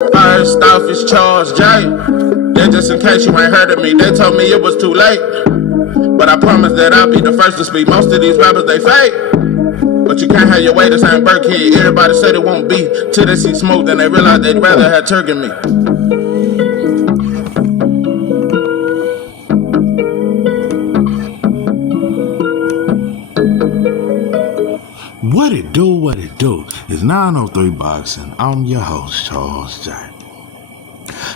First off, it's Charles J. Then just in case you ain't heard of me, they told me it was too late. But I promise that I'll be the first to speak. Most of these rappers, they fake. But you can't have your way, this ain't Burkhead. Everybody said it won't be till they see smoke, then they realize they'd rather have turkey than me. What it do, what it do. It's 903 Boxing. I'm your host, Charles J.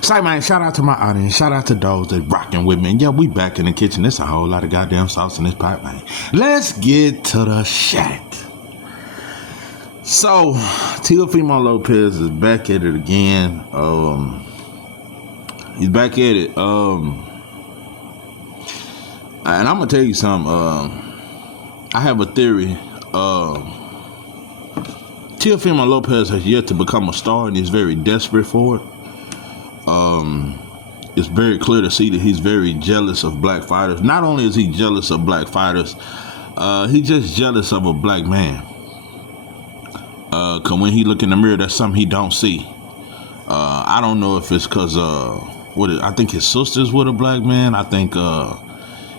Say, man, shout out to my audience. Shout out to those that rocking with me. And yeah, we back in the kitchen. There's a whole lot of goddamn sauce in this pot, man. Let's get to the shit. So, Teofimo Lopez is back at it again. He's back at it. And I'm gonna tell you something. I have a theory. Teofimo Lopez has yet to become a star, and he's very desperate for it. It's very clear to see that he's very jealous of black fighters. Not only is he jealous of black fighters, he's just jealous of a black man. Cause when he look in the mirror, that's something he don't see. I don't know if it's cause I think his sister's with a black man. I think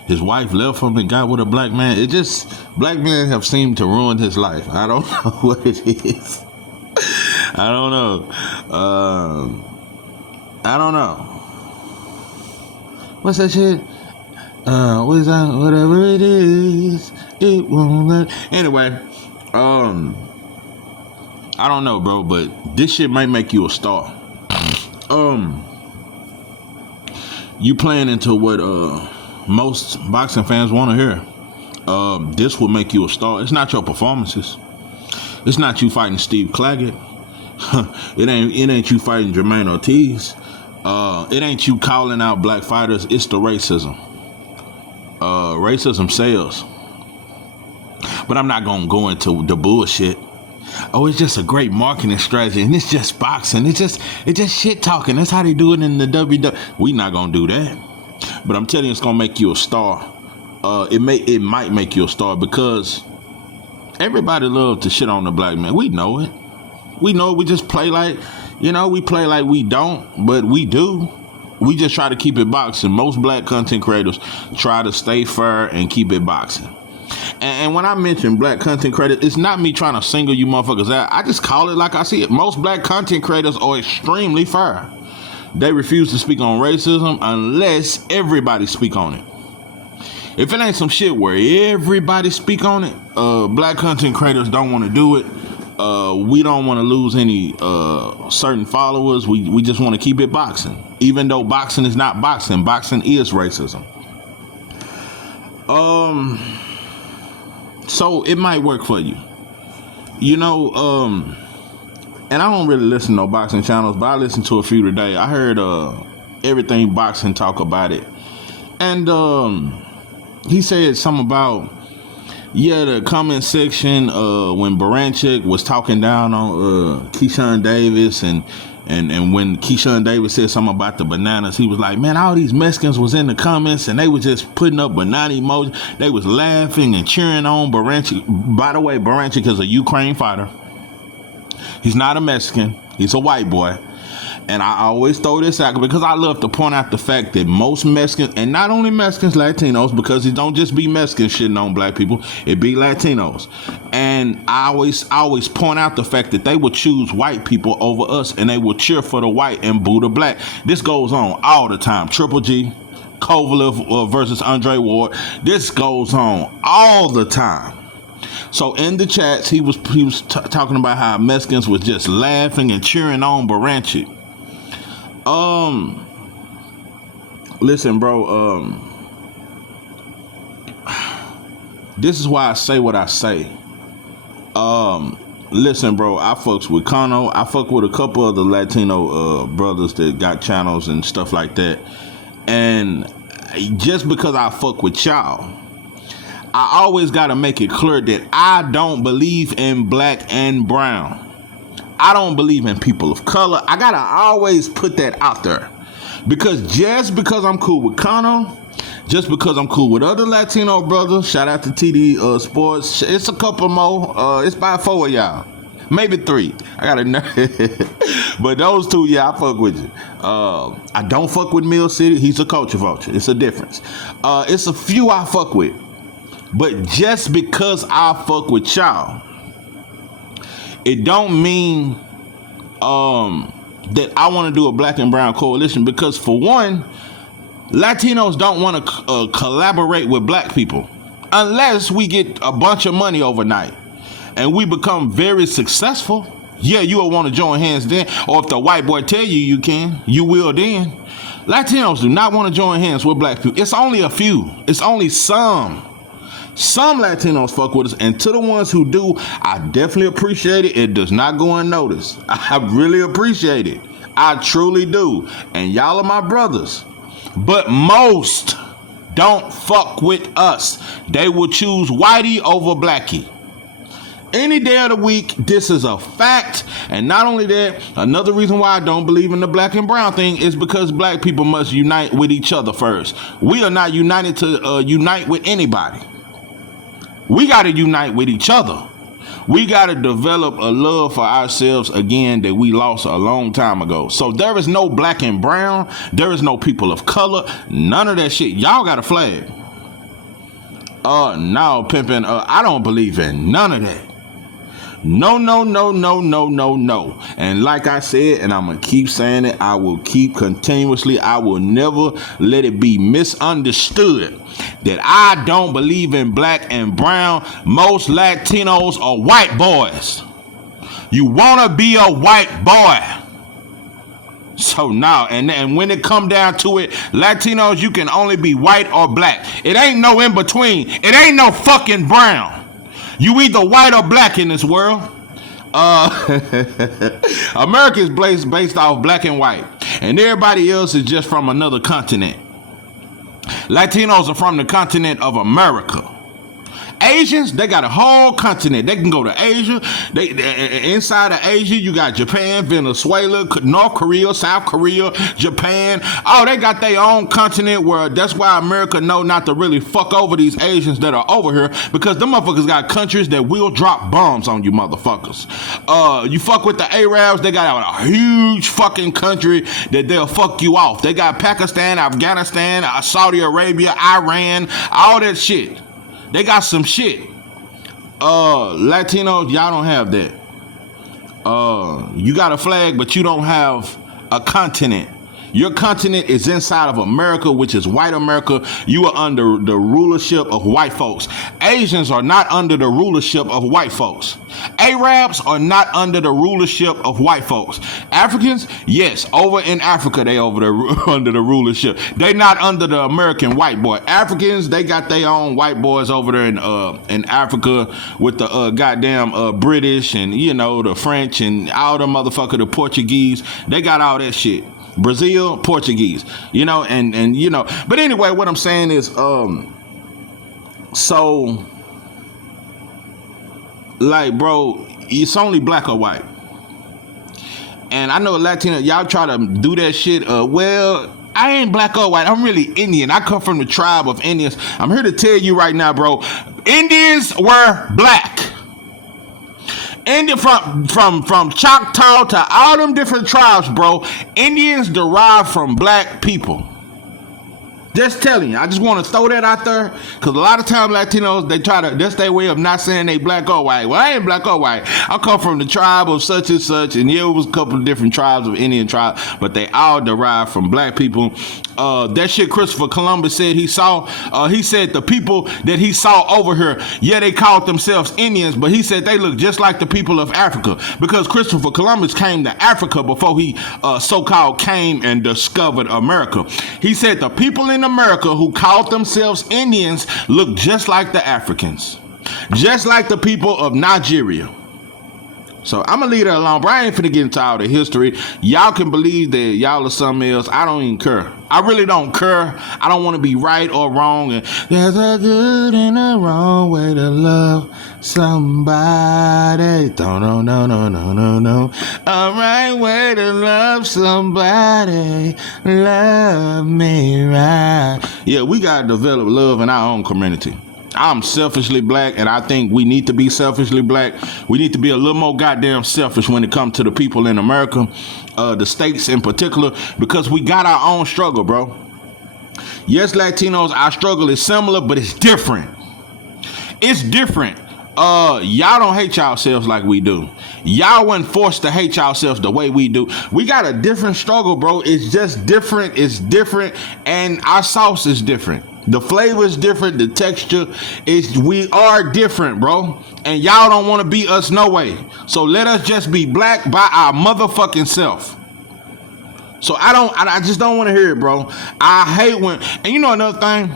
his wife left him and got with a black man. It just, black men have seemed to ruin his life. I don't know what it is. I don't know. I don't know. What's that shit? What is that? Whatever it is, it won't let. Anyway, I don't know, bro, but this shit might make you a star. You playing into what most boxing fans want to hear. This will make you a star. It's not your performances. It's not you fighting Steve Claggett. It ain't you fighting Jermaine Ortiz. It ain't you calling out black fighters. It's the racism. Racism sells. But I'm not gonna go into the bullshit. Oh, it's just a great marketing strategy, and it's just boxing. It's just shit talking. That's how they do it in the WWE. We not gonna do that. But I'm telling you, it's gonna make you a star. It might make you a star because everybody loves to shit on the black man. We know it. We know it. We just play like, we play like we don't, but we do. We just try to keep it boxing. Most black content creators try to stay fair and keep it boxing. And when I mention black content creators, it's not me trying to single you motherfuckers out. I just call it like I see it. Most black content creators are extremely fair. They refuse to speak on racism unless everybody speak on it. If it ain't some shit where everybody speak on it, black content creators don't want to do it. We don't want to lose any certain followers. We just want to keep it boxing. Even though boxing is not boxing. Boxing is racism. So it might work for you. And I don't really listen to no boxing channels, but I listened to a few today. I heard Everything Boxing talk about it. And he said something about, the comment section when Baranchik was talking down on Keyshawn Davis and when Keyshawn Davis said something about the bananas, he was like, man, all these Mexicans was in the comments and they was just putting up banana emojis. They was laughing and cheering on Baranchik. By the way, Baranchik is a Ukraine fighter. He's not a Mexican. He's a white boy. And I always throw this out because I love to point out the fact that most Mexicans, and not only Mexicans, Latinos, because it don't just be Mexicans shitting on black people, it be Latinos. And I always point out the fact that they would choose white people over us and they would cheer for the white and boo the black. This goes on all the time. Triple G, Kovalev versus Andre Ward. This goes on all the time. So in the chats, he was talking about how Mexicans was just laughing and cheering on Baranchik. Listen, bro, this is why I say what I say. Listen, bro, I fucks with Kano. I fuck with a couple of the Latino brothers that got channels and stuff like that. And just because I fuck with y'all, I always got to make it clear that I don't believe in black and brown. I don't believe in people of color. I got to always put that out there. Because just because I'm cool with Kano, just because I'm cool with other Latino brothers, shout out to TD Sports. It's a couple more. It's about 4 of y'all. Maybe 3. I gotta know. But those 2, yeah, I fuck with you. I don't fuck with Mill City. He's a culture vulture. It's a difference. It's a few I fuck with. But just because I fuck with y'all, it don't mean that I want to do a black and brown coalition, because for one, Latinos don't want to collaborate with black people unless we get a bunch of money overnight and we become very successful. Yeah, you will want to join hands then, or if the white boy tell you you can, you will then. Latinos do not want to join hands with black people. It's only a few. It's only some. Some Latinos fuck with us, and to the ones who do, I definitely appreciate it. It does not go unnoticed. I really appreciate it. I truly do. And y'all are my brothers. But most don't fuck with us. They will choose whitey over blackie. Any day of the week, this is a fact. And not only that, another reason why I don't believe in the black and brown thing is because black people must unite with each other first. We are not united to unite with anybody. We got to unite with each other. We got to develop a love for ourselves again that we lost a long time ago. So there is no black and brown. There is no people of color. None of that shit. Y'all got a flag. No, pimping. I don't believe in none of that. No, no, no, no, no, no, no. And like I said, and I'm going to keep saying it, I will keep continuously, I will never let it be misunderstood that I don't believe in black and brown. Most Latinos are white boys. You want to be a white boy. So now, and when it come down to it, Latinos, you can only be white or black. It ain't no in between. It ain't no fucking brown. You either white or black in this world. America is based off black and white, and everybody else is just from another continent. Latinos are from the continent of America. Asians, they got a whole continent. They can go to Asia. Inside of Asia, you got Japan, Venezuela, North Korea, South Korea, Japan. Oh, they got their own continent where that's why America know not to really fuck over these Asians that are over here, because them motherfuckers got countries that will drop bombs on you motherfuckers. You fuck with the Arabs, they got a huge fucking country that they'll fuck you off. They got Pakistan, Afghanistan, Saudi Arabia, Iran, all that shit. They got some shit. Latinos, y'all don't have that. You got a flag, but you don't have a continent. Your continent is inside of America, which is white America. You are under the rulership of white folks. Asians are not under the rulership of white folks. Arabs are not under the rulership of white folks. Africans, yes, over in Africa, they under the rulership. They not under the American white boy. Africans, they got their own white boys over there in Africa with the goddamn British and, you know, the French and all the motherfucker, the Portuguese. They got all that shit. Brazil, Portuguese, you know, and you know, but anyway, what I'm saying is, so, like, bro, it's only black or white, and I know Latino, y'all try to do that shit. Well, I ain't black or white. I'm really Indian. I come from the tribe of Indians. I'm here to tell you right now, bro. Indians were black. Indian from Choctaw to all them different tribes, bro. Indians derive from black people. Just telling you, I just want to throw that out there, because a lot of times Latinos, they try to, that's their way of not saying they black or white. Well, I ain't black or white. I come from the tribe of such and such, and yeah, it was a couple of different tribes of Indian tribes, but they all derive from black people. That shit Christopher Columbus said he saw, he said the people that he saw over here, yeah, they called themselves Indians, but he said they look just like the people of Africa, because Christopher Columbus came to Africa before he so-called came and discovered America. He said the people in America who called themselves Indians look just like the Africans, just like the people of Nigeria. So I'm gonna leave that alone, bro. I ain't finna get into all the history. Y'all can believe that y'all are something else. I don't even care. I really don't care. I don't want to be right or wrong. And there's a good and a wrong way to love somebody. No. A right way to love somebody. Love me right. Yeah, we gotta develop love in our own community. I'm selfishly black, and I think we need to be selfishly black. We need to be a little more goddamn selfish when it comes to the people in America, the states in particular, because we got our own struggle, bro. Yes, Latinos, our struggle is similar, but it's different. It's different. Y'all don't hate yourselves like we do. Y'all wasn't forced to hate yourselves the way we do. We got a different struggle, bro. It's just different. It's different, and our sauce is different. The flavor is different. The texture is. We are different, bro. And y'all don't want to be us no way. So let us just be black by our motherfucking self. So I just don't want to hear it, bro. I hate when, and you know another thing.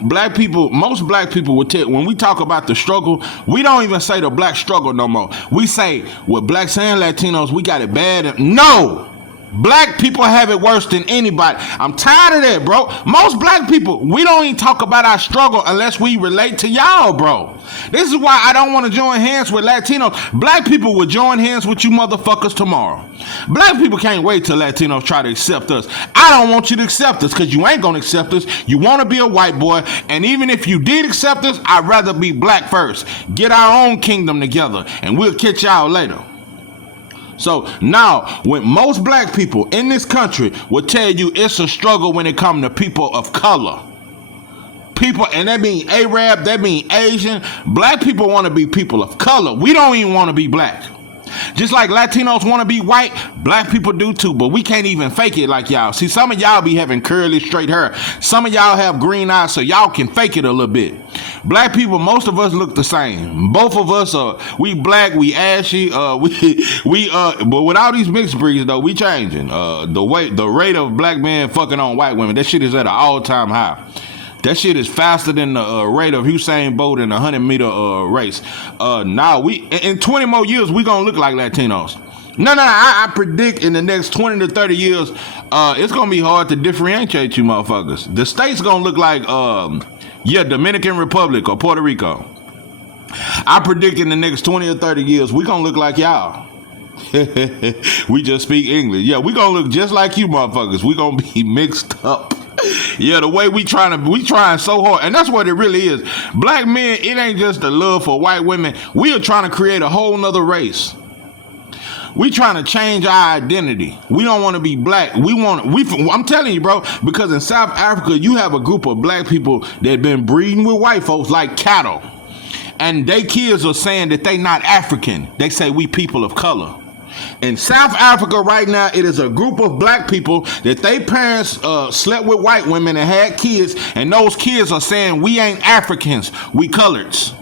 Black people, most black people would tell, when we talk about the struggle, we don't even say the black struggle no more. We say, with blacks and Latinos, we got it bad. No! Black people have it worse than anybody. I'm tired of that, bro. Most black people, we don't even talk about our struggle unless we relate to y'all, bro. This is why I don't want to join hands with Latinos. Black people will join hands with you motherfuckers tomorrow. Black people can't wait till Latinos try to accept us. I don't want you to accept us because you ain't going to accept us. You want to be a white boy. And even if you did accept us, I'd rather be black first. Get our own kingdom together and we'll catch y'all later. So now, when most black people in this country will tell you it's a struggle when it comes to people of color. People, and that mean Arab, that mean Asian. Black people want to be people of color. We don't even want to be black. Just like Latinos want to be white, black people do too, but we can't even fake it like y'all. See, some of y'all be having curly, straight hair. Some of y'all have green eyes, so y'all can fake it a little bit. Black people, most of us look the same. Both of us we black, we ashy, but with all these mixed breeds though, we changing. The rate of black men fucking on white women, that shit is at an all-time high. That shit is faster than the rate of Usain Bolt in the 100-meter race. Now in 20 more years, we gonna look like Latinos. No, I predict in the next 20 to 30 years, it's gonna be hard to differentiate you motherfuckers. The state's gonna look like, Dominican Republic or Puerto Rico. I predict in the next 20 or 30 years, we gonna look like y'all. We just speak English. Yeah, we gonna look just like you motherfuckers. We gonna be mixed up. Yeah, the way we trying so hard, and that's what it really is. Black men, it ain't just the love for white women. We are trying to create a whole nother race. We trying to change our identity. We don't want to be black. I'm telling you, bro, because in South Africa, you have a group of black people that been breeding with white folks like cattle, and they kids are saying that they not African. They say we people of color. In South Africa right now, it is a group of black people that they parents slept with white women and had kids, and those kids are saying we ain't Africans, we coloreds.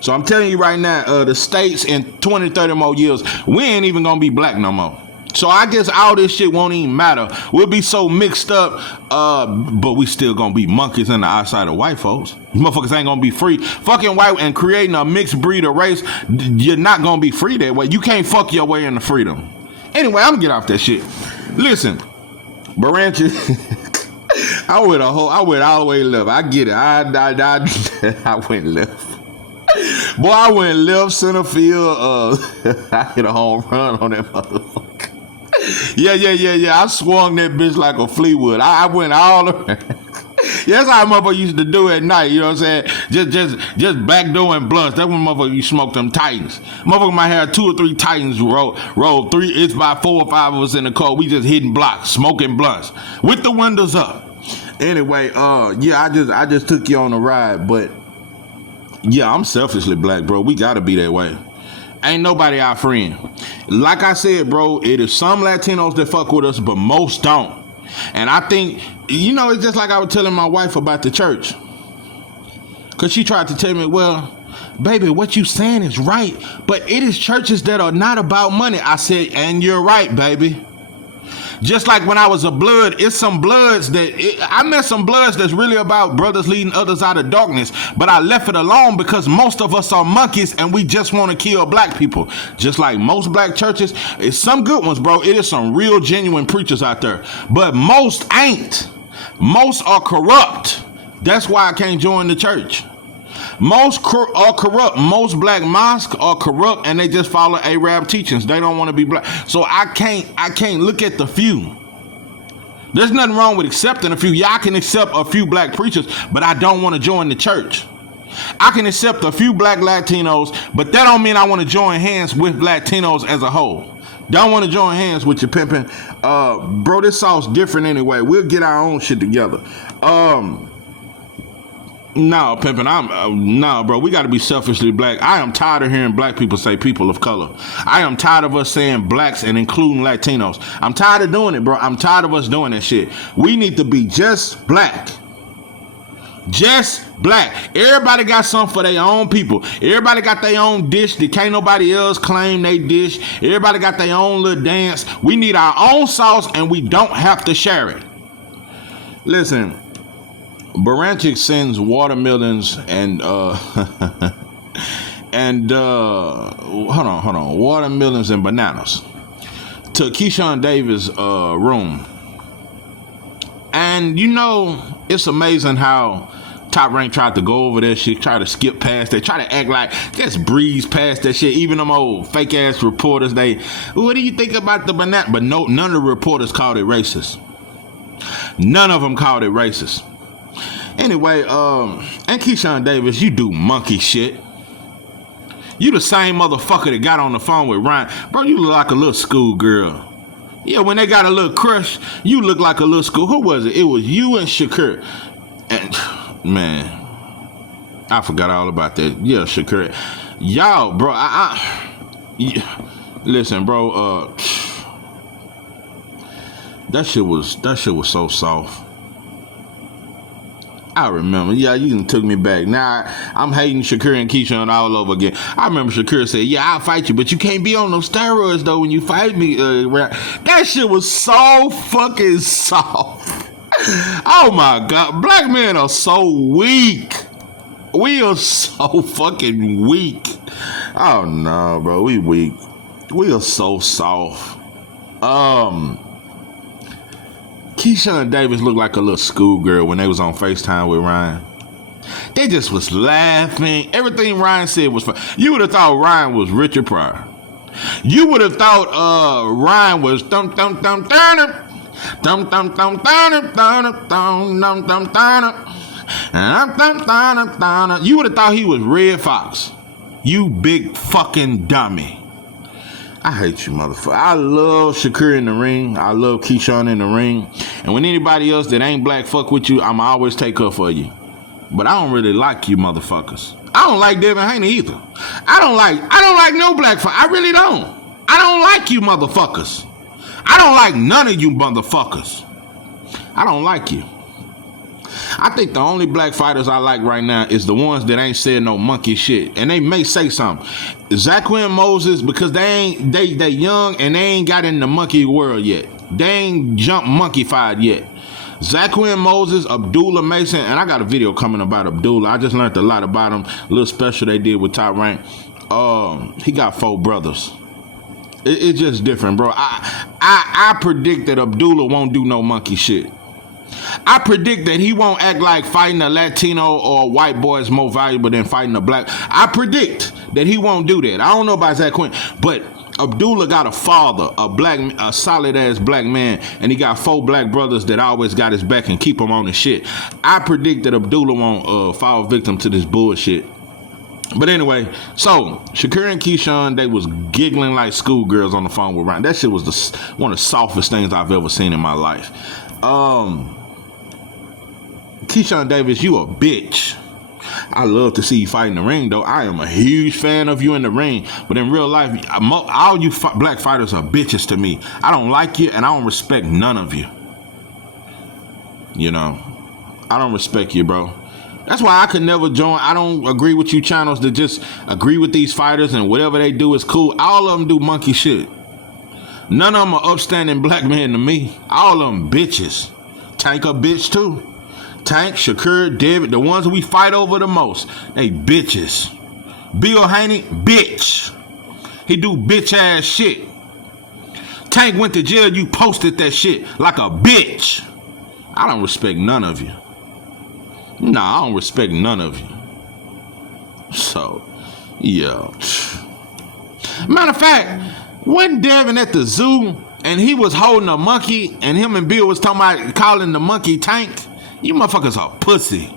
So I'm telling you right now, the states in 20, 30 more years, we ain't even gonna be black no more. So I guess all this shit won't even matter. We'll be so mixed up, but we still gonna be monkeys in the eyesight of white folks. You motherfuckers ain't gonna be free. Fucking white and creating a mixed breed of race, you're not gonna be free that way. You can't fuck your way into freedom. Anyway, I'm gonna get off that shit. Listen, Baranchi, I went all the way left. I get it. I went left. Boy, I went left center field. I hit a home run on that motherfucker. Yeah. I swung that bitch like a Fleetwood. I went all around. Yeah, that's how motherfucker used to do at night, you know what I'm saying? Just backdooring blunts. That's when motherfucker you smoke them Titans. Motherfucker might have 2 or 3 Titans roll 3. It's about 4 or 5 of us in the car. We just hitting blocks, smoking blunts with the windows up. Anyway, I just took you on a ride, but yeah, I'm selfishly black, bro. We gotta be that way. Ain't nobody our friend. Like I said, bro, it is some Latinos that fuck with us, but most don't. And I think, it's just like I was telling my wife about the church. Because she tried to tell me, well, baby, what you saying is right, but it is churches that are not about money. I said, and you're right, baby. Just like when I was a blood, it's some bloods I met some bloods that's really about brothers leading others out of darkness, but I left it alone because most of us are monkeys and we just want to kill black people. Just like most black churches, it's some good ones, bro. It is some real genuine preachers out there, but most ain't. Most are corrupt. That's why I can't join the church. Most are corrupt. Most black mosques are corrupt, and they just follow Arab teachings. They don't want to be black. So I can't look at the few. There's nothing wrong with accepting a few. Y'all can accept a few black preachers, but I don't want to join the church. I can accept a few black Latinos, but that don't mean I want to join hands with Latinos as a whole. Don't want to join hands with you pimping. Bro, this sauce different anyway. We'll get our own shit together. No, pimping. No, bro. We got to be selfishly black. I am tired of hearing black people say people of color. I am tired of us saying blacks and including Latinos. I'm tired of doing it, bro. I'm tired of us doing that shit. We need to be just black. Just black. Everybody got something for their own people. Everybody got their own dish that can't nobody else claim they dish. Everybody got their own little dance. We need our own sauce and we don't have to share it. Listen. Baranchik sends watermelons and watermelons and bananas to Keyshawn Davis' room. And you know, it's amazing how Top Rank tried to go over that shit, try to skip past that, try to act like just breeze past that shit. Even them old fake ass reporters, what do you think about the banana? But no, none of the reporters called it racist. None of them called it racist. Anyway, and Keyshawn Davis, you do monkey shit. You the same motherfucker that got on the phone with Ryan. Bro, you look like a little schoolgirl. Yeah, when they got a little crush, you look like a little school. Who was it? It was you and Shakur. And, man, I forgot all about that. Yeah, Shakur. Y'all, bro, listen, bro, that shit was so soft. I remember. Yeah, you done took me back. Now I'm hating Shakur and Keyshawn all over again. I remember Shakur said, yeah, I'll fight you, but you can't be on those steroids though when you fight me. That shit was so fucking soft. Oh my God. Black men are so weak. We are so fucking weak. Oh no, bro. We weak. We are so soft. Keyshawn Davis looked like a little schoolgirl when they was on FaceTime with Ryan. They just was laughing. Everything Ryan said was fun. You would have thought Ryan was Richard Pryor. You would have thought Ryan was thump thump thump thump thump thump thump thump thump thump thump. You would have thought he was Red Fox. You big fucking dummy. I hate you, motherfucker. I love Shakur in the ring. I love Keyshawn in the ring. And when anybody else that ain't black fuck with you, I'ma always take up for you. But I don't really like you motherfuckers. I don't like Devin Haney either. I don't like no black fuck. I really don't. I don't like you motherfuckers. I don't like none of you motherfuckers. I don't like you. I think the only black fighters I like right now is the ones that ain't said no monkey shit. And they may say something. Zaquin Moses, because they young and they ain't got in the monkey world yet. They ain't jumped monkey-fied yet. Zaquin Moses, Abdullah Mason, and I got a video coming about Abdullah. I just learned a lot about him. A little special they did with Top Rank. He got 4 brothers. It's just different, bro. I predict that Abdullah won't do no monkey shit. I predict that he won't act like fighting a Latino or a white boy is more valuable than fighting a black. I predict that he won't do that. I don't know about Zach Quinn, but Abdullah got a father, a solid ass black man, and he got 4 black brothers that always got his back and keep him on his shit. I predict that Abdullah won't fall victim to this bullshit. But anyway, so Shakur and Keyshawn, they was giggling like schoolgirls on the phone with Ryan. That shit was one of the softest things I've ever seen in my life. Keyshawn Davis, you a bitch. I love to see you fight in the ring, though. I am a huge fan of you in the ring. But in real life, all you black fighters are bitches to me. I don't like you, and I don't respect none of you. You know, I don't respect you, bro. That's why I could never join. I don't agree with you channels that just agree with these fighters and whatever they do is cool. All of them do monkey shit. None of them are upstanding black men to me. All of them bitches. Tank a bitch too. Tank, Shakur, David, the ones we fight over the most, they bitches. Bill Haney, bitch. He do bitch ass shit. Tank went to jail, you posted that shit like a bitch. I don't respect none of you. Nah, I don't respect none of you. So, yeah. Matter of fact, wasn't Devin at the zoo and he was holding a monkey and him and Bill was talking about calling the monkey Tank? You motherfuckers are pussy.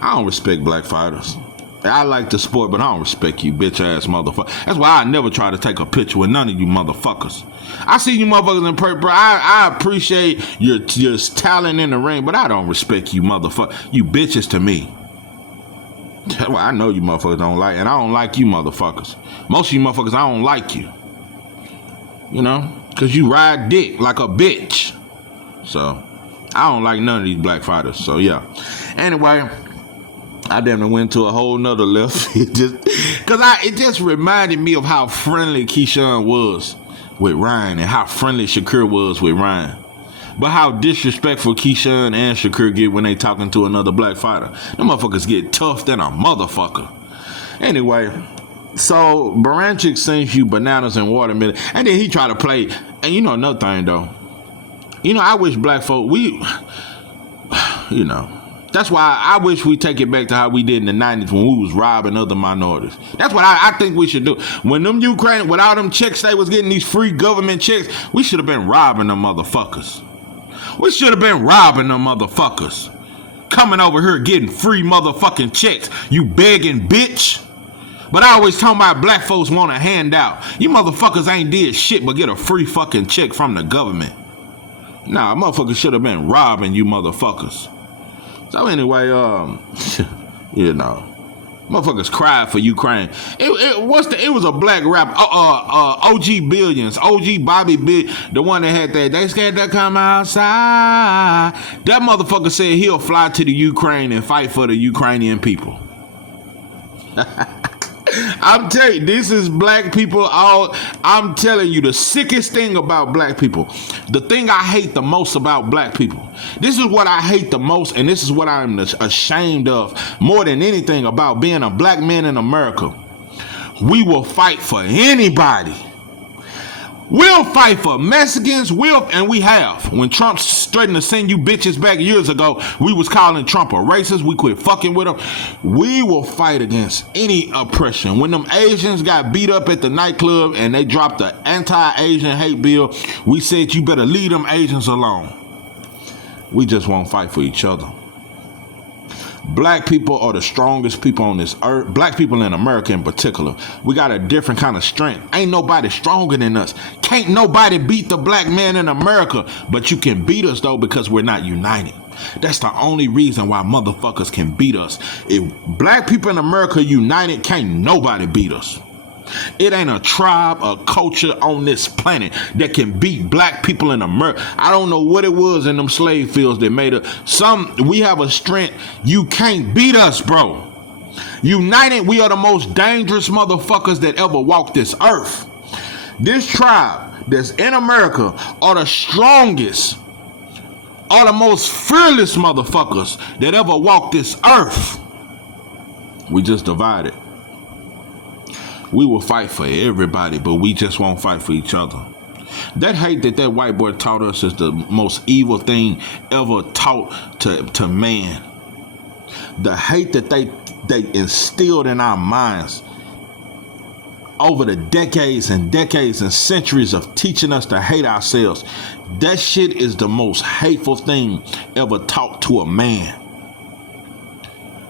I don't respect black fighters. I like the sport, but I don't respect you, bitch ass motherfucker. That's why I never try to take a picture with none of you motherfuckers. I see you motherfuckers in person, bro. I appreciate your talent in the ring, but I don't respect you motherfucker. You bitches to me. Well, I know you motherfuckers don't like, and I don't like you motherfuckers. Most of you motherfuckers, I don't like you. You know? Because you ride dick like a bitch. So, I don't like none of these black fighters. So, yeah. Anyway, I damn near went to a whole nother left. It just reminded me of how friendly Keyshawn was with Ryan and how friendly Shakur was with Ryan. But how disrespectful Keyshawn and Shakur get when they talking to another black fighter. Them motherfuckers get tough than a motherfucker. Anyway, so Baranchik sends you bananas and watermelon, and then he try to play. And you know another thing though. You know, I wish black folk, you know, that's why I wish we take it back to how we did in the 90s when we was robbing other minorities. That's what I think we should do. When them Ukraine, with all them checks they was getting, these free government checks, we should have been robbing them motherfuckers. We should have been robbing them motherfuckers. Coming over here getting free motherfucking checks, you begging bitch. But I always talk about black folks want a handout. You motherfuckers ain't did shit but get a free fucking check from the government. Nah, motherfuckers should have been robbing you motherfuckers. So anyway, you know, motherfuckers cried for Ukraine. It was a black rapper, OG Billions, OG Bobby Bill, the one that had that, they scared to come outside. That motherfucker said he'll fly to the Ukraine and fight for the Ukrainian people. I'm telling you, this is black people. I'm telling you, the sickest thing about black people, the thing I hate the most about black people, this is what I hate the most, and this is what I'm ashamed of more than anything about being a black man in America. We will fight for anybody. We'll fight for Mexicans, and we have. When Trump threatened to send you bitches back years ago, we was calling Trump a racist. We quit fucking with him. We will fight against any oppression. When them Asians got beat up at the nightclub and they dropped the anti-Asian hate bill, we said you better leave them Asians alone. We just won't fight for each other. Black people are the strongest people on this earth. Black people in America in particular. We got a different kind of strength. Ain't nobody stronger than us. Can't nobody beat the black man in America. But you can beat us though because we're not united. That's the only reason why motherfuckers can beat us. If black people in America united, can't nobody beat us. It ain't a tribe, a culture on this planet that can beat black people in America. I don't know what it was in them slave fields that made it. We have a strength. You can't beat us, bro. United, we are the most dangerous motherfuckers that ever walked this earth. This tribe that's in America are the strongest, are the most fearless motherfuckers that ever walked this earth. We just divided. We will fight for everybody, but we just won't fight for each other. That hate that white boy taught us is the most evil thing ever taught to man. The hate that they instilled in our minds over the decades and decades and centuries of teaching us to hate ourselves. That shit is the most hateful thing ever taught to a man.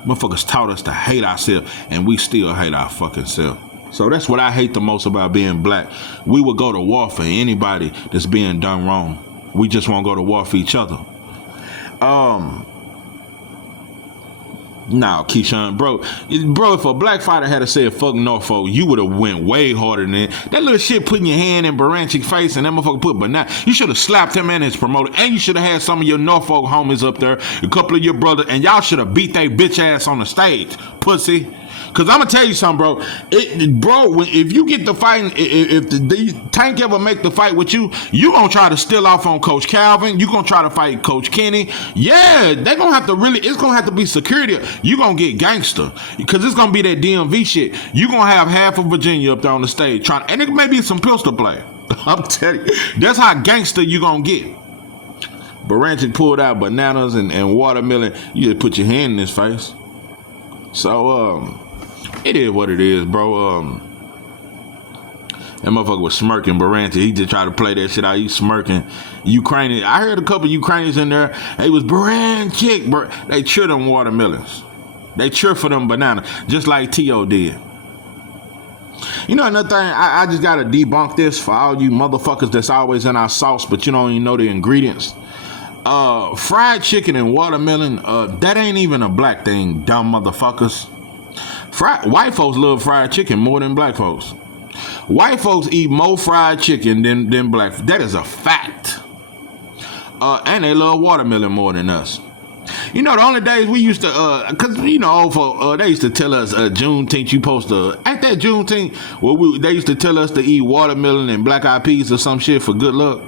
Motherfuckers taught us to hate ourselves, and we still hate our fucking self. So that's what I hate the most about being black. We will go to war for anybody that's being done wrong. We just won't go to war for each other. Now, Keyshawn, bro, if a black fighter had said fuck Norfolk, you would have went way harder than that. That little shit putting your hand in Baranchik's face and that motherfucker put banana. You should have slapped him and his promoter, and you should have had some of your Norfolk homies up there, a couple of your brothers, and y'all should have beat their bitch ass on the stage, pussy. Cause I'm gonna tell you something, bro. If you get the fighting, if the Tank ever make the fight with you, you gonna try to steal off on Coach Calvin. You gonna try to fight Coach Kenny. Yeah, they gonna have to it's gonna have to be security. You gonna get gangster, cause it's gonna be that DMV shit. You gonna have half of Virginia up there on the stage and it may be some pistol play. I'm telling you, that's how gangster you gonna get. Baranchik pulled out bananas and watermelon. You just put your hand in his face. So it is what it is, bro. That motherfucker was smirking. Baranchik, he just tried to play that shit out. He smirking. Ukrainian. I heard a couple Ukrainians in there. They was Baranchik. They cheered on watermelons. They cheer for them bananas, just like T.O. did. You know another thing, I just gotta debunk this for all you motherfuckers that's always in our sauce, but you don't even know the ingredients. Fried chicken and watermelon, that ain't even a black thing, dumb motherfuckers. White folks love fried chicken more than black folks. White folks eat more fried chicken than black. That is a fact. And they love watermelon more than us. You know, the only days we used to, cause you know, old folk, they used to tell us, Juneteenth, you supposed to, ain't that Juneteenth? Well, they used to tell us to eat watermelon and black eyed peas or some shit for good luck.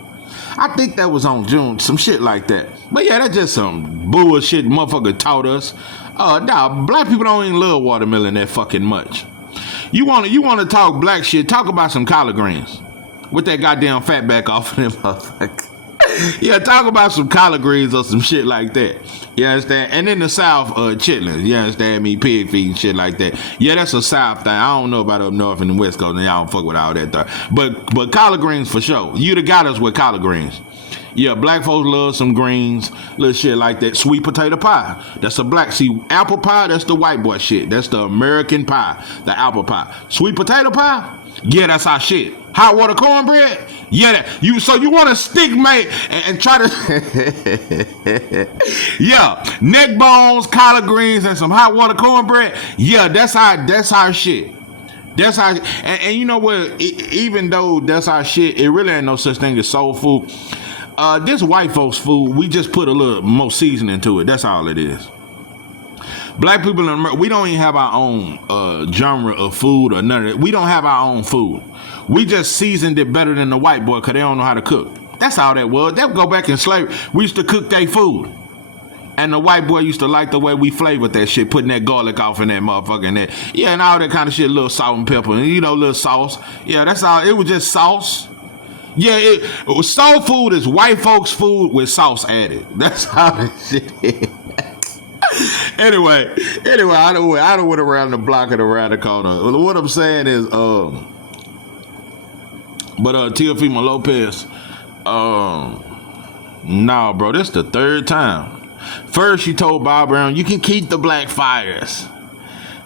I think that was on June, some shit like that. But yeah, that's just some bullshit motherfucker taught us. Nah, black people don't even love watermelon that fucking much. You wanna talk black shit, talk about some collard greens. With that goddamn fat back off of them motherfuckers. Yeah, talk about some collard greens or some shit like that. You understand? And in the South, chitlins. You understand me? Pig feet and shit like that. Yeah, that's a South thing. I don't know about up north and the West Coast, and y'all don't fuck with all that stuff. But collard greens for sure. You'd have got us with collard greens. Yeah, black folks love some greens, little shit like that. Sweet potato pie. That's a black. See, apple pie, that's the white boy shit. That's the American pie, the apple pie. Sweet potato pie? Yeah, that's our shit. Hot water cornbread? Yeah, so you want to stick, mate, and try to yeah, neck bones, collard greens, and some hot water cornbread. Yeah, that's our shit. That's our, and you know what? Even though that's our shit, it really ain't no such thing as soul food. This white folks' food, we just put a little more seasoning to it. That's all it is. Black people in America, we don't even have our own genre of food or none of it. We don't have our own food. We just seasoned it better than the white boy because they don't know how to cook. That's all that was. They'll go back in slavery. We used to cook their food. And the white boy used to like the way we flavored that shit, putting that garlic off in that motherfucker and that. Yeah, and all that kind of shit, little salt and pepper, and you know, little sauce. Yeah, that's all. It was just sauce. Yeah, soul food is white folks' food with sauce added. That's how that shit is. Anyway, I don't went around the block and around the corner. What I'm saying is, Teofimo Lopez, nah, bro, this the third time. First, you told Bob Brown you can keep the black fires.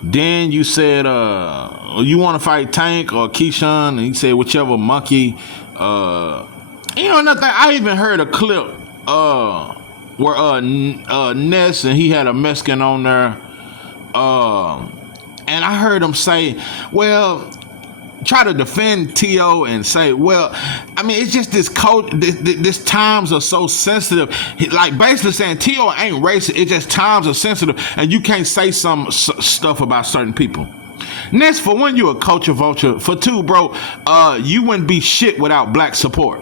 Then you said, you want to fight Tank or Keyshawn, and he said whichever monkey. You know nothing. I even heard a clip, where Ness and he had a Mexican on there, and I heard him say, well, try to defend T.O. and say, well, I mean, it's just this code, this times are so sensitive. Like basically saying T.O. ain't racist, it's just times are sensitive and you can't say some stuff about certain people. Ness, for one, you a culture vulture. For two, bro, you wouldn't be shit without black support.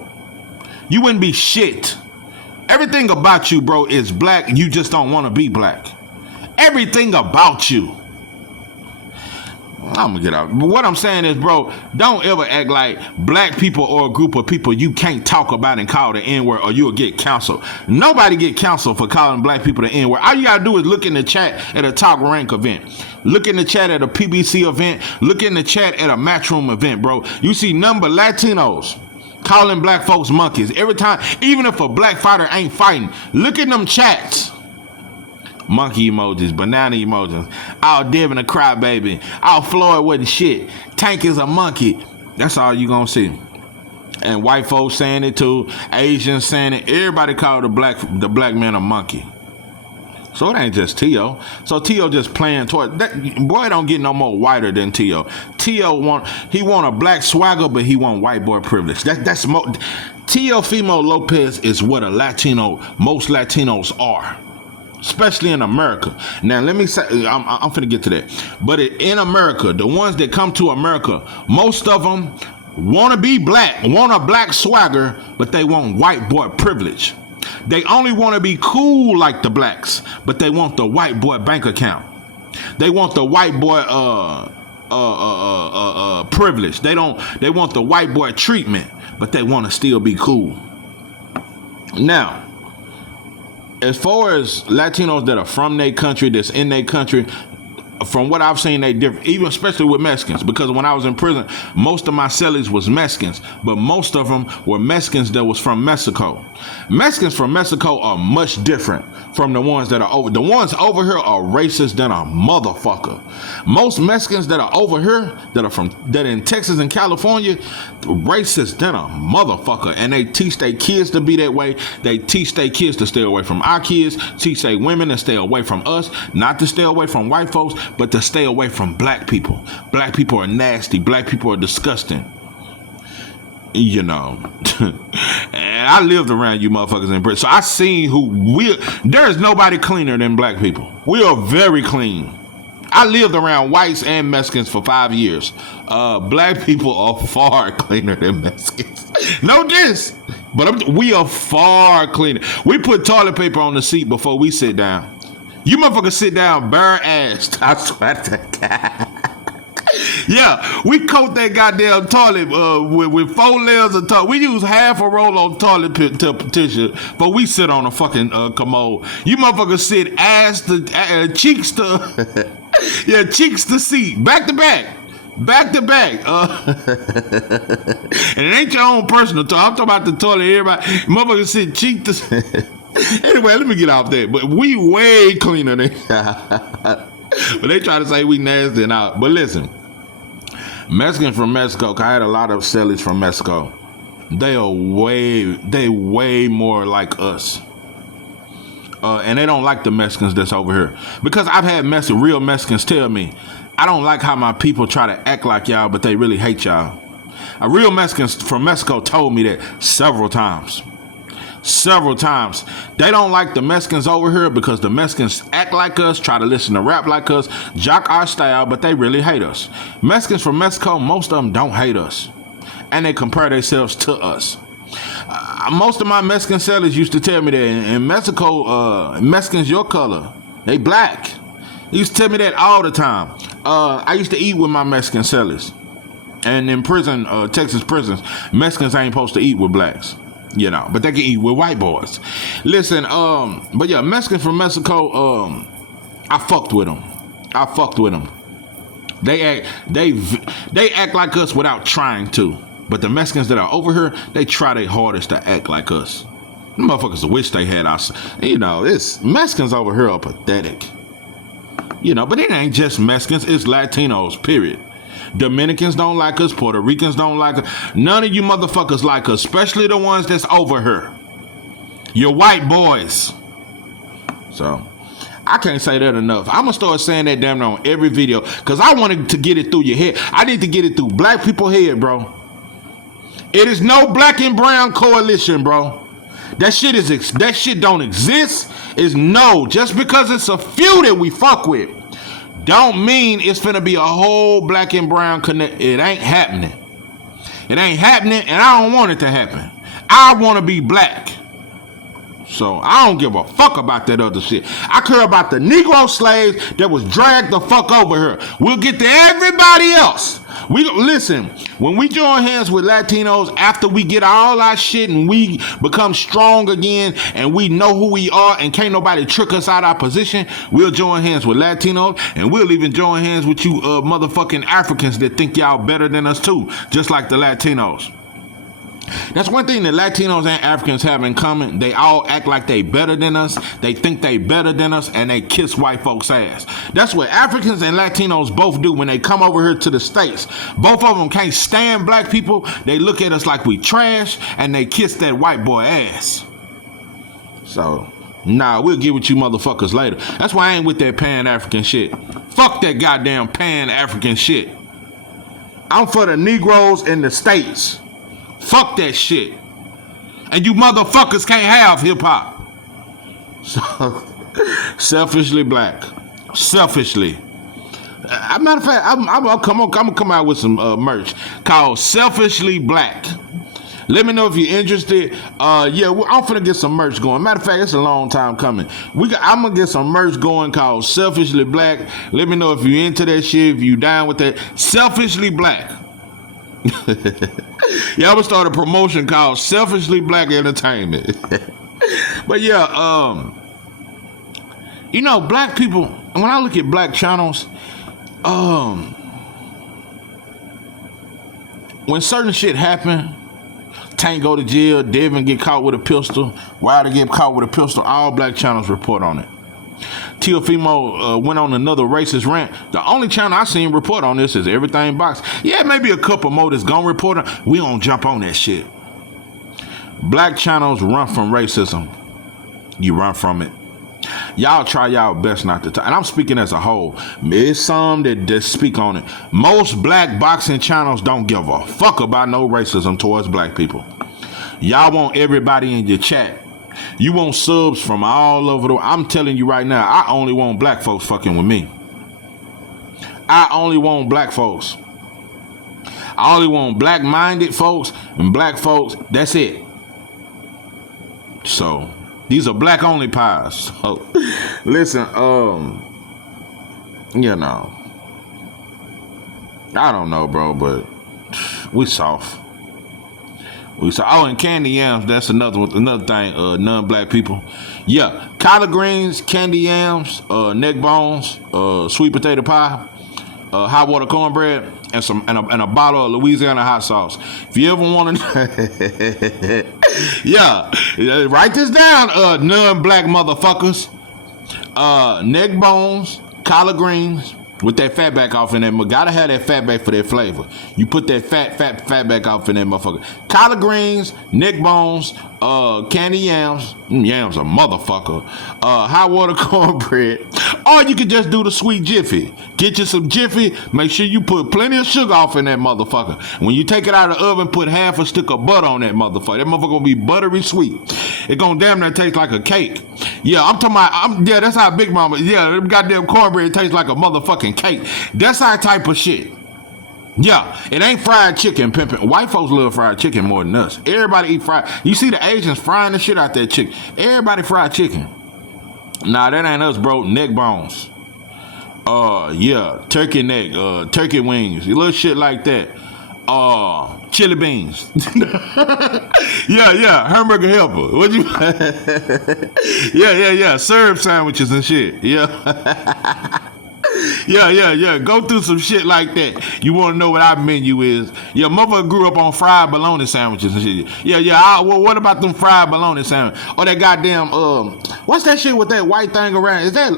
You wouldn't be shit. Everything about you, bro, is black. You just don't want to be black. Everything about you. I'm gonna get out. But what I'm saying is, bro, don't ever act like black people or a group of people you can't talk about and call the N-word or you'll get canceled. Nobody get canceled for calling black people the N-word. All you gotta do is look in the chat at a Talk Rank event. Look in the chat at a PBC event. Look in the chat at a Matchroom event, bro. You see number Latinos calling black folks monkeys. Every time, even if a black fighter ain't fighting, look in them chats. Monkey emojis, banana emojis. Our Devin a crybaby. Our Floyd wasn't shit. Tank is a monkey. That's all you gonna see. And white folks saying it too. Asians saying it. Everybody called the black man a monkey. So it ain't just T.O. So T.O. just playing toward that. Boy don't get no more whiter than T.O. T.O. want a black swagger, but he want white boy privilege. That's more. Teofimo Lopez is what a Latino, most Latinos are. Especially in America. Now, let me say, I'm finna get to that. But in America, the ones that come to America, most of them want to be black, want a black swagger, but they want white boy privilege. They only want to be cool like the blacks, but they want the white boy bank account. They want the white boy privilege. They want the white boy treatment, but they want to still be cool. Now, as far as Latinos that are from their country, that's in their country, from what I've seen, they different, even especially with Mexicans. Because when I was in prison, most of my cellies was Mexicans, but most of them were Mexicans that was from Mexico. Mexicans from Mexico are much different from the ones that are over. The ones over here are racist than a motherfucker. Most Mexicans that are over here, that in Texas and California, racist than a motherfucker. And they teach their kids to be that way. They teach their kids to stay away from our kids, teach their women to stay away from us, not to stay away from white folks, but to stay away from black people. Black people are nasty. Black people are disgusting. You know, and I lived around you motherfuckers in Britain, so I seen there's nobody cleaner than black people. We are very clean. I lived around whites and Mexicans for 5 years. Black people are far cleaner than Mexicans. No diss, but we are far cleaner. We put toilet paper on the seat before we sit down. You motherfuckers sit down bare assed. I swear to God. Yeah, we coat that goddamn toilet with 4 layers of toilet. We use half a roll of toilet tissue, but we sit on a fucking commode. You motherfuckers sit ass to cheeks to yeah, cheeks to seat, back to back. Back to back. And it ain't your own personal toilet. I'm talking about the toilet everybody. Motherfuckers sit cheek to Anyway, let me get off that. But we way cleaner than but they try to say we nasty and out. But listen, Mexicans from Mexico, 'cause I had a lot of cellies from Mexico. They way more like us. And they don't like the Mexicans that's over here. Because I've had real Mexicans tell me, I don't like how my people try to act like y'all, but they really hate y'all. A real Mexican from Mexico told me that several times. Several times. They don't like the Mexicans over here because the Mexicans act like us, try to listen to rap like us, jock our style, but they really hate us. Mexicans from Mexico, most of them don't hate us. And they compare themselves to us. Most of my Mexican sellers used to tell me that in Mexico, Mexicans your color. They black. They used to tell me that all the time. I used to eat with my Mexican sellers. And in prison, Texas prisons, Mexicans ain't supposed to eat with blacks. You know, but they can eat with white boys. Listen, but yeah, Mexicans from Mexico, I fucked with them. They act like us without trying to. But the Mexicans that are over here, they try their hardest to act like us. Them motherfuckers wish they had us. You know, Mexicans over here are pathetic. You know, but it ain't just Mexicans, it's Latinos, period. Dominicans don't like us. Puerto Ricans don't like us. None of you motherfuckers like us, especially the ones that's over here. You're white boys. So, I can't say that enough. I'm going to start saying that damn near on every video because I wanted to get it through your head. I need to get it through black people's head, bro. It is no black and brown coalition, bro. That shit don't exist. It's no. Just because it's a few that we fuck with don't mean it's finna be a whole black and brown connect. It ain't happening. It ain't happening, and I don't want it to happen. I want to be black. So I don't give a fuck about that other shit. I care about the Negro slaves that was dragged the fuck over here. We'll get to everybody else. Listen, when we join hands with Latinos after we get all our shit and we become strong again and we know who we are and can't nobody trick us out our position, we'll join hands with Latinos and we'll even join hands with you motherfucking Africans that think y'all better than us too, just like the Latinos. That's one thing that Latinos and Africans have in common. They all act like they better than us. They think they better than us, and they kiss white folks' ass. That's what Africans and Latinos both do when they come over here to the States. Both of them can't stand black people. They look at us like we trash, and they kiss that white boy ass. So, nah, we'll get with you motherfuckers later. That's why I ain't with that Pan-African shit. Fuck that goddamn Pan-African shit. I'm for the Negroes in the States. Fuck that shit. And you motherfuckers can't have hip-hop. So, selfishly black. Selfishly. Matter of fact, I'm gonna come out with some merch called Selfishly Black. Let me know if you're interested. Yeah, I'm finna get some merch going. Matter of fact, it's a long time coming. I'm gonna get some merch going called Selfishly Black. Let me know if you're into that shit, if you down with that. Selfishly Black. Yeah, I'm gonna start a promotion called Selfishly Black Entertainment. But yeah, you know, black people, when I look at black channels, when certain shit happen, Tank go to jail, Devin get caught with a pistol, Ryder get caught with a pistol, all black channels report on it. Teofimo went on another racist rant. The only channel I seen report on this is Everything Box. Yeah, maybe a couple more that's gonna report on. We don't jump on that shit. Black channels run from racism. You run from it. Y'all try y'all best not to. And I'm speaking as a whole. There's some that speak on it. Most black boxing channels don't give a fuck about no racism towards black people. Y'all want everybody in your chat. You want subs from all over the world. I'm telling you right now, I only want black folks fucking with me. I only want black folks. I only want black-minded folks and black folks. That's it. So, these are black-only pies. So, listen, you know, I don't know, bro, but we soft. And candy yams, that's another thing, non-black people. Yeah, collard greens, candy yams, neck bones, sweet potato pie, hot water cornbread, and a bottle of Louisiana hot sauce. If you ever want to, yeah, write this down, non-black motherfuckers. Neck bones, collard greens, with that fat back off in there. Gotta have that fat back for that flavor. You put that fat back off in that motherfucker. Collard greens, neck bones, candy yams. Yams a motherfucker. Hot water cornbread. Or you can just do the sweet Jiffy. Get you some Jiffy. Make sure you put plenty of sugar off in that motherfucker. When you take it out of the oven, put half a stick of butter on that motherfucker. That motherfucker gonna be buttery sweet. It gonna damn near taste like a cake. Yeah, I'm talking about, yeah, that's how Big Mama, yeah, them goddamn cornbread tastes like a motherfucking cake. That's our type of shit. Yeah, it ain't fried chicken pimping. White folks love fried chicken more than us. Everybody eat fried. You see the Asians frying the shit out that chicken. Everybody fried chicken. Nah, that ain't us, bro. Neck bones. Yeah, turkey neck, turkey wings, little shit like that. Chili beans. yeah, hamburger helper. What you? yeah. Serve sandwiches and shit. Yeah. Yeah. Go through some shit like that. You want to know what our menu is? Yeah, motherfucker grew up on fried bologna sandwiches and shit. Yeah. Well, what about them fried bologna sandwiches? Or that goddamn what's that shit with that white thing around? Is that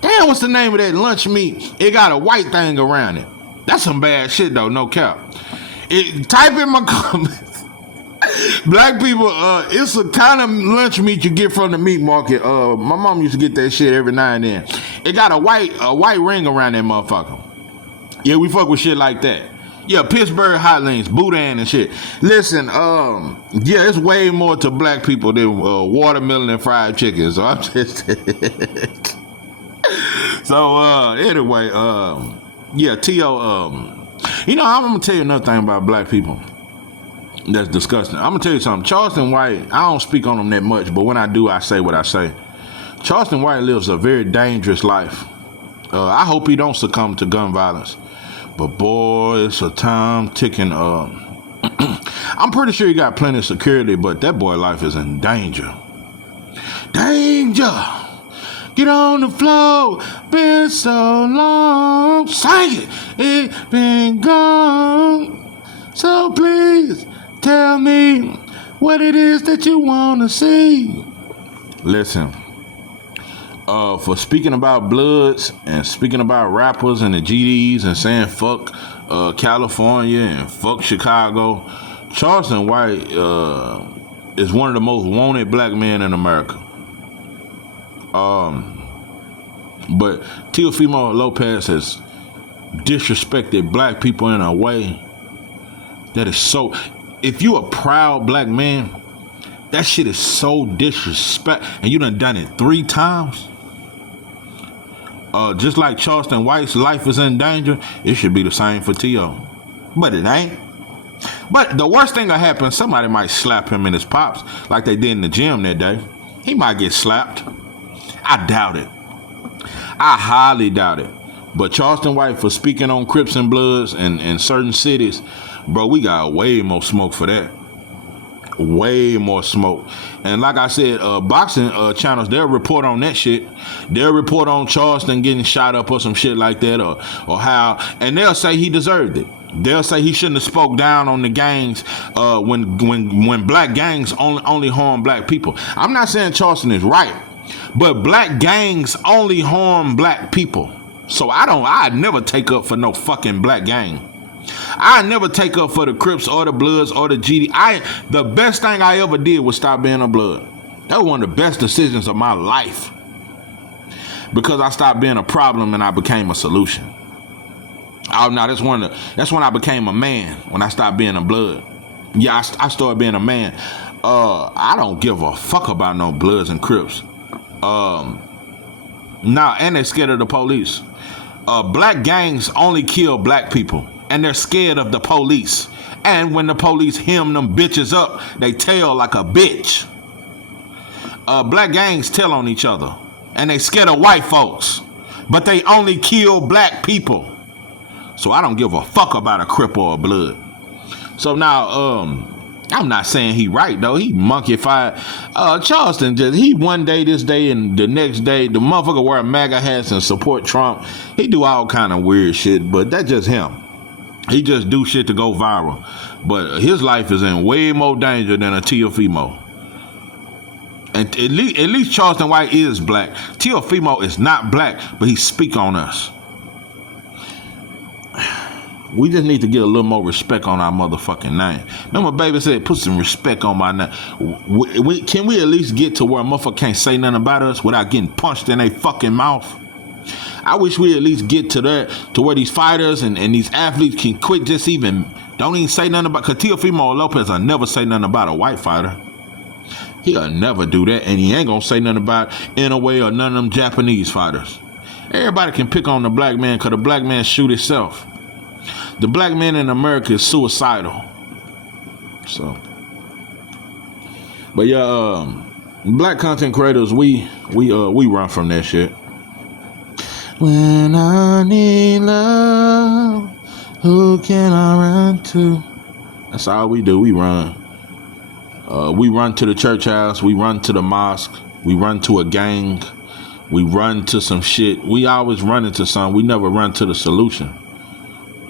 damn? What's the name of that lunch meat? It got a white thing around it. That's some bad shit though. No cap. Type in my comments. Black people, it's a kind of lunch meat you get from the meat market. My mom used to get that shit every now and then. It got a white ring around that motherfucker. Yeah, we fuck with shit like that. Yeah, Pittsburgh hot links, boudin and shit. Listen, yeah, it's way more to black people than watermelon and fried chicken. So I'm just so anyway, yeah, T.O. You know, I'm gonna tell you another thing about black people that's disgusting. I'm gonna tell you something. Charleston White, I don't speak on him that much, but when I do, I say what I say. Charleston White lives a very dangerous life. I hope he don't succumb to gun violence. But boy, it's a time ticking. I'm pretty sure he got plenty of security, but that boy life is in danger. Danger! Get on the floor, been so long. Sing it, it's been gone. So please tell me what it is that you want to see. Listen, for speaking about Bloods and speaking about rappers and the GDs and saying fuck California and fuck Chicago, Charleston White is one of the most wanted black men in America. But Teofimo Lopez has disrespected black people in a way that is so. If you a proud black man, that shit is so disrespect, and you done it 3 times. Just like Charleston White's life is in danger, it should be the same for T.O. But it ain't. But the worst thing that happen, somebody might slap him in his pops like they did in the gym that day. He might get slapped. I doubt it. I highly doubt it. But Charleston White, for speaking on Crips and Bloods in certain cities, bro, we got way more smoke for that. Way more smoke. And like I said, boxing channels, they'll report on that shit. They'll report on Charleston getting shot up or some shit like that, or how, and they'll say he deserved it. They'll say he shouldn't have spoke down on the gangs when black gangs only harm black people. I'm not saying Charleston is right, but black gangs only harm black people. So I'd never take up for no fucking black gang. I never take up for the Crips or the Bloods or the GD. The best thing I ever did was stop being a Blood. That was one of the best decisions of my life, because I stopped being a problem and I became a solution. Oh no, that's when I became a man, when I stopped being a Blood. Yeah, I started being a man. I don't give a fuck about no Bloods and Crips. And they're scared of the police. Black gangs only kill black people, and they're scared of the police. And when the police hem them bitches up, they tell like a bitch. Black gangs tell on each other, and they scared of white folks, but they only kill black people. So I don't give a fuck about a Crip or a Blood. So now, I'm not saying he right though. He monkeyfied. Charleston he one day this day and the next day the motherfucker wear MAGA hats and support Trump. He do all kind of weird shit, but that's just him. He just do shit to go viral. But his life is in way more danger than a Teofimo. And at least Charleston White is black. Teofimo is not black, but he speak on us. We just need to get a little more respect on our motherfucking name. Remember, baby said, put some respect on my name. Can we at least get to where a motherfucker can't say nothing about us without getting punched in their fucking mouth? I wish we at least get to that, to where these fighters and these athletes can quit just don't even say nothing about, because Teofimo Lopez will never say nothing about a white fighter. He'll never do that, and he ain't gonna say nothing about Inoue or none of them Japanese fighters. Everybody can pick on the black man because the black man shoot himself. The black man in America is suicidal. So, but yeah, black content creators, we run from that shit. When I need love, who can I run to? That's all we do. We run. We run to the church house. We run to the mosque. We run to a gang. We run to some shit. We always run into something. We never run to the solution.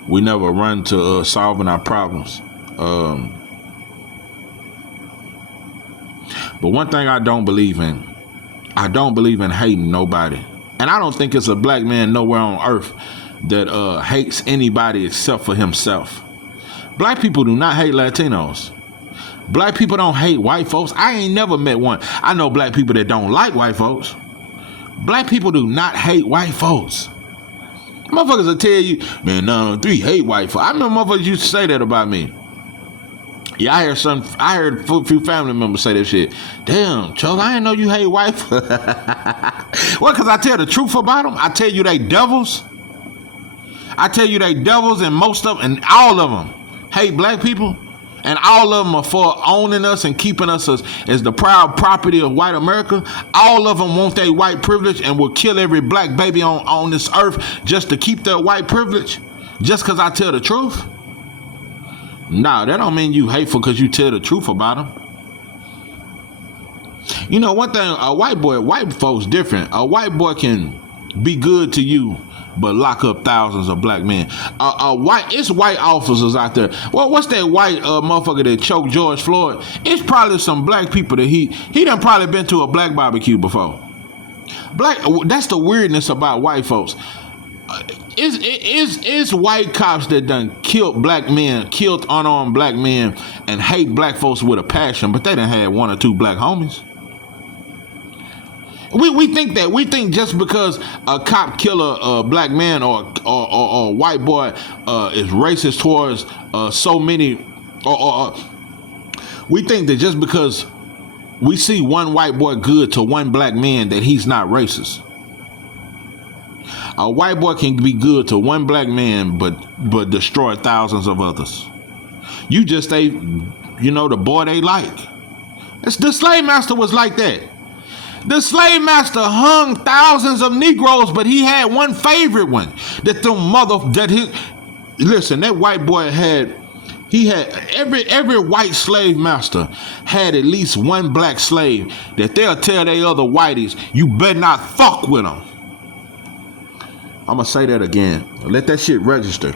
We never run to solving our problems. But one thing I don't believe in hating nobody. And I don't think it's a black man nowhere on earth that hates anybody except for himself. Black people do not hate Latinos. Black people don't hate white folks. I ain't never met one. I know black people that don't like white folks. Black people do not hate white folks. Motherfuckers will tell you, man, 903 hate white folks. I remember motherfuckers used to say that about me. Yeah, I heard a few family members say that shit. Damn, Charles, I didn't know you hate white folks. Well, because I tell the truth about them. I tell you they devils. And most of them, and all of them hate black people. And all of them are for owning us and keeping us as the proud property of white America. All of them want their white privilege and will kill every black baby on this earth just to keep their white privilege. Just because I tell the truth. Nah, that don't mean you hateful because you tell the truth about them. You know, one thing, white folks different. A white boy can be good to you, but lock up thousands of black men. It's white officers out there. Well, what's that white motherfucker that choked George Floyd? It's probably some black people that he done probably been to a black barbecue before. That's the weirdness about white folks. It's white cops that done killed unarmed black men and hate black folks with a passion, but they done had one or two black homies. We think just because a cop kill a black man or a white boy is racist towards so many, or we think that just because we see one white boy good to one black man that he's not racist. A white boy can be good to one black man but destroy thousands of others. You just the boy they like. The slave master was like that. The slave master hung thousands of Negroes, but he had one favorite one. That white boy had He had every white slave master had at least one black slave that they'll tell they other whiteys, you better not fuck with them. I'm gonna say that again. Let that shit register.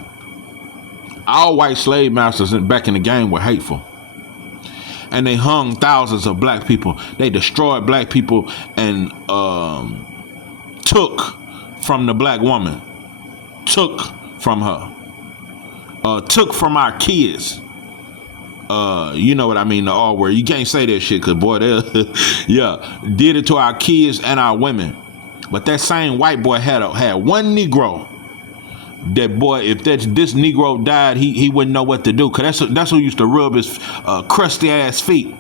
All white slave masters back in the game were hateful. And they hung thousands of black people. They destroyed black people and took from the black woman. Took from her. Took from our kids. You know what I mean, the R word. You can't say that shit, cause boy, yeah, did it to our kids and our women. But that same white boy had one Negro. That boy, if this Negro died, he wouldn't know what to do. Cause that's who used to rub his crusty ass feet.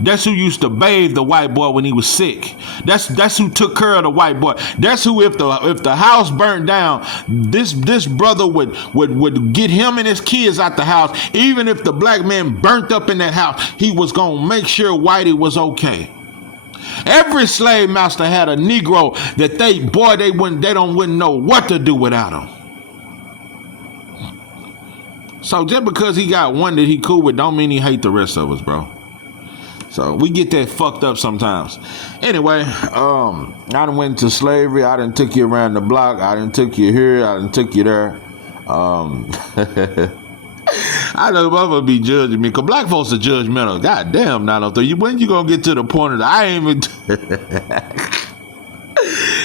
That's who used to bathe the white boy when he was sick. That's who took care of the white boy. That's who, if the house burnt down, this brother would get him and his kids out the house. Even if the black man burnt up in that house, he was gonna make sure Whitey was okay. Every slave master had a Negro that they wouldn't know what to do without him. So just because he got one that he cool with, don't mean he hate the rest of us, bro. So we get that fucked up sometimes. Anyway, I done went to slavery. I done took you around the block. I done took you here. I done took you there. I know motherfuckers be judging me, cause black folks are judgmental. God damn, 903. When you gonna get to the point of I ain't even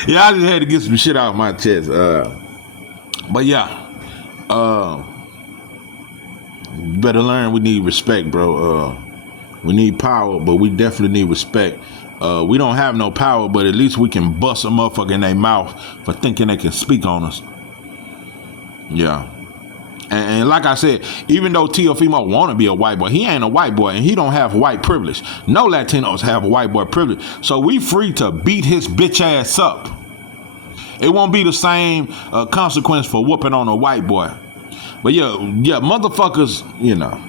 yeah, I just had to get some shit off my chest. But yeah, better learn we need respect, bro. We need power, but we definitely need respect. We don't have no power, but at least we can bust a motherfucker in their mouth for thinking they can speak on us. Yeah. And like I said, even though Teofimo want to be a white boy, he ain't a white boy, and he don't have white privilege. No Latinos have white boy privilege. So we free to beat his bitch ass up. It won't be the same consequence for whooping on a white boy. But yeah, motherfuckers, you know.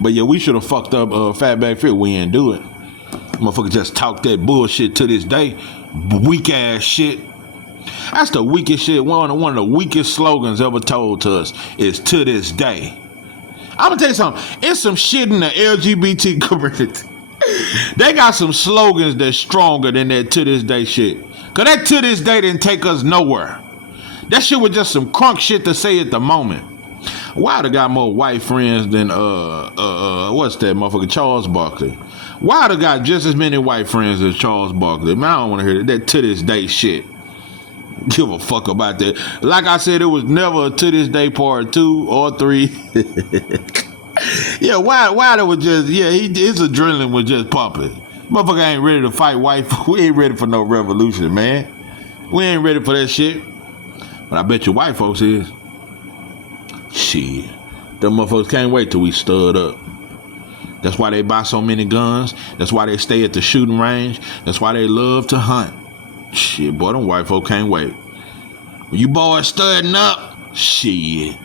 But yeah, we should have fucked up Fatback Fit. We ain't do it. Motherfucker just talk that bullshit to this day. Weak ass shit. That's the weakest shit. One of the weakest slogans ever told to us is to this day. I'm gonna tell you something. It's some shit in the LGBT community. They got some slogans that's stronger than that to this day shit. Cause that to this day didn't take us nowhere. That shit was just some crunk shit to say at the moment. Wilder got more white friends than what's that motherfucker, Charles Barkley. Wilder got just as many white friends as Charles Barkley. Man, I don't want to hear that to this day shit. Give a fuck about that. Like I said, it was never a to this day part 2 or 3. Yeah, Wilder was just, his adrenaline was just pumping. Motherfucker ain't ready to fight white. We ain't ready for no revolution, man. We ain't ready for that shit. But I bet you white folks is. Shit. Them motherfuckers can't wait till we stud up. That's why they buy so many guns. That's why they stay at the shooting range. That's why they love to hunt. Shit, boy, them white folk can't wait. When you boys studying up, shit.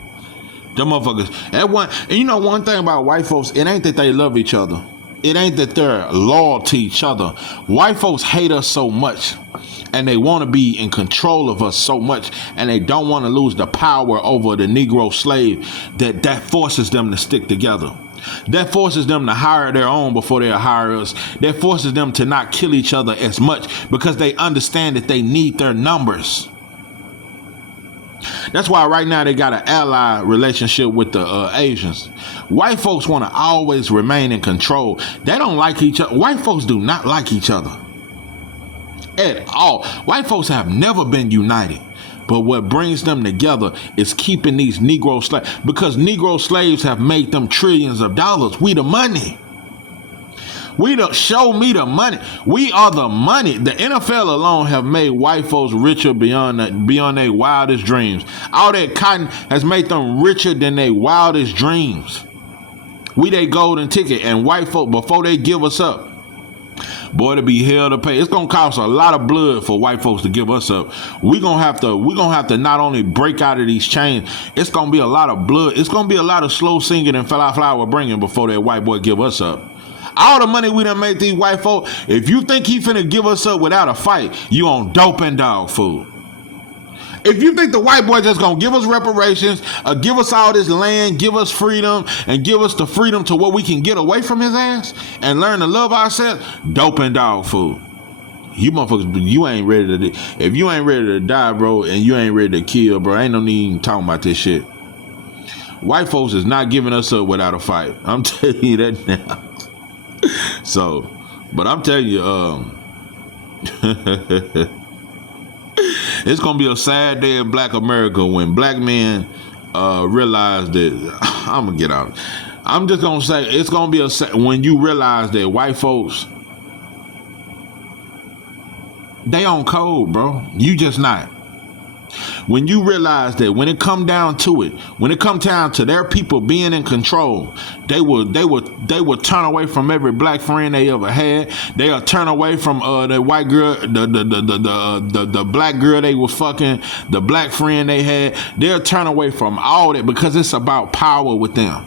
Them motherfuckers. And you know one thing about white folks, it ain't that they love each other. It ain't that they're loyal to each other. White folks hate us so much, and they want to be in control of us so much, and they don't want to lose the power over the Negro slave that forces them to stick together. That forces them to hire their own before they'll hire us. That forces them to not kill each other as much because they understand that they need their numbers. That's why right now they got an ally relationship with the Asians. White folks want to always remain in control. They don't like each other. White folks do not like each other at all. White folks have never been united. But what brings them together is keeping these Negro slaves, because Negro slaves have made them trillions of dollars. We the money. Show me the money. We are the money. The NFL alone have made white folks richer beyond their wildest dreams. All that cotton has made them richer than their wildest dreams. We they golden ticket, and white folk, before they give us up, boy, to be hell to pay. It's gonna cost a lot of blood for white folks to give us up. We're gonna have to not only break out of these chains, it's gonna be a lot of blood. It's gonna be a lot of slow singing and flower bringing before that white boy give us up. All the money we done made these white folk, if you think he finna give us up without a fight, you on dope and dog food. If you think the white boy just gonna give us reparations, give us all this land, give us freedom, and give us the freedom to where we can get away from his ass and learn to love ourselves, dope and dog food. You motherfuckers, you ain't ready to. If you ain't ready to die, bro, and you ain't ready to kill, bro, ain't no need in talking about this shit. White folks is not giving us up without a fight. I'm telling you that now. So, but I'm telling you, it's gonna be a sad day in Black America when black men realize that. I'm gonna get out. I'm just gonna say it's gonna be when you realize that white folks, they on code, bro. You just not. When you realize that when it come down to it, when it come down to their people being in control, they will turn away from every black friend they ever had. They'll turn away from the white girl, the black girl they was fucking, the black friend they had. They'll turn away from all that because it's about power with them.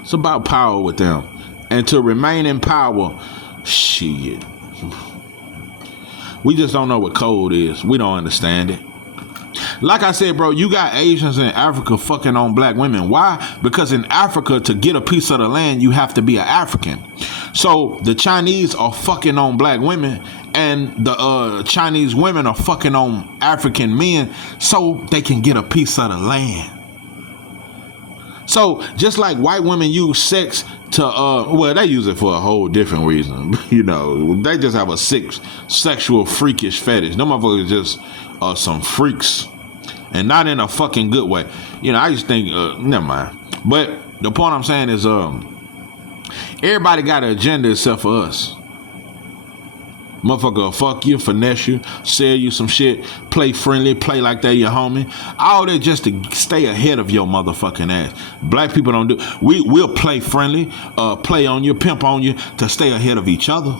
It's about power with them. And to remain in power, shit. We just don't know what code is. We don't understand it. Like I said, bro, you got Asians in Africa fucking on black women. Why? Because in Africa, to get a piece of the land, you have to be an African. So the Chinese are fucking on black women, and the Chinese women are fucking on African men so they can get a piece of the land. So just like white women use sex to well, they use it for a whole different reason. You know, they just have a sexual freakish fetish. Them motherfuckers just some freaks, and not in a fucking good way. You know, I just think never mind. But the point I'm saying is everybody got an agenda except for us. Motherfucker will fuck you, finesse you, sell you some shit, play friendly, play like they your homie. All that just to stay ahead of your motherfucking ass. Black people don't do. We'll play friendly, play on you, pimp on you to stay ahead of each other.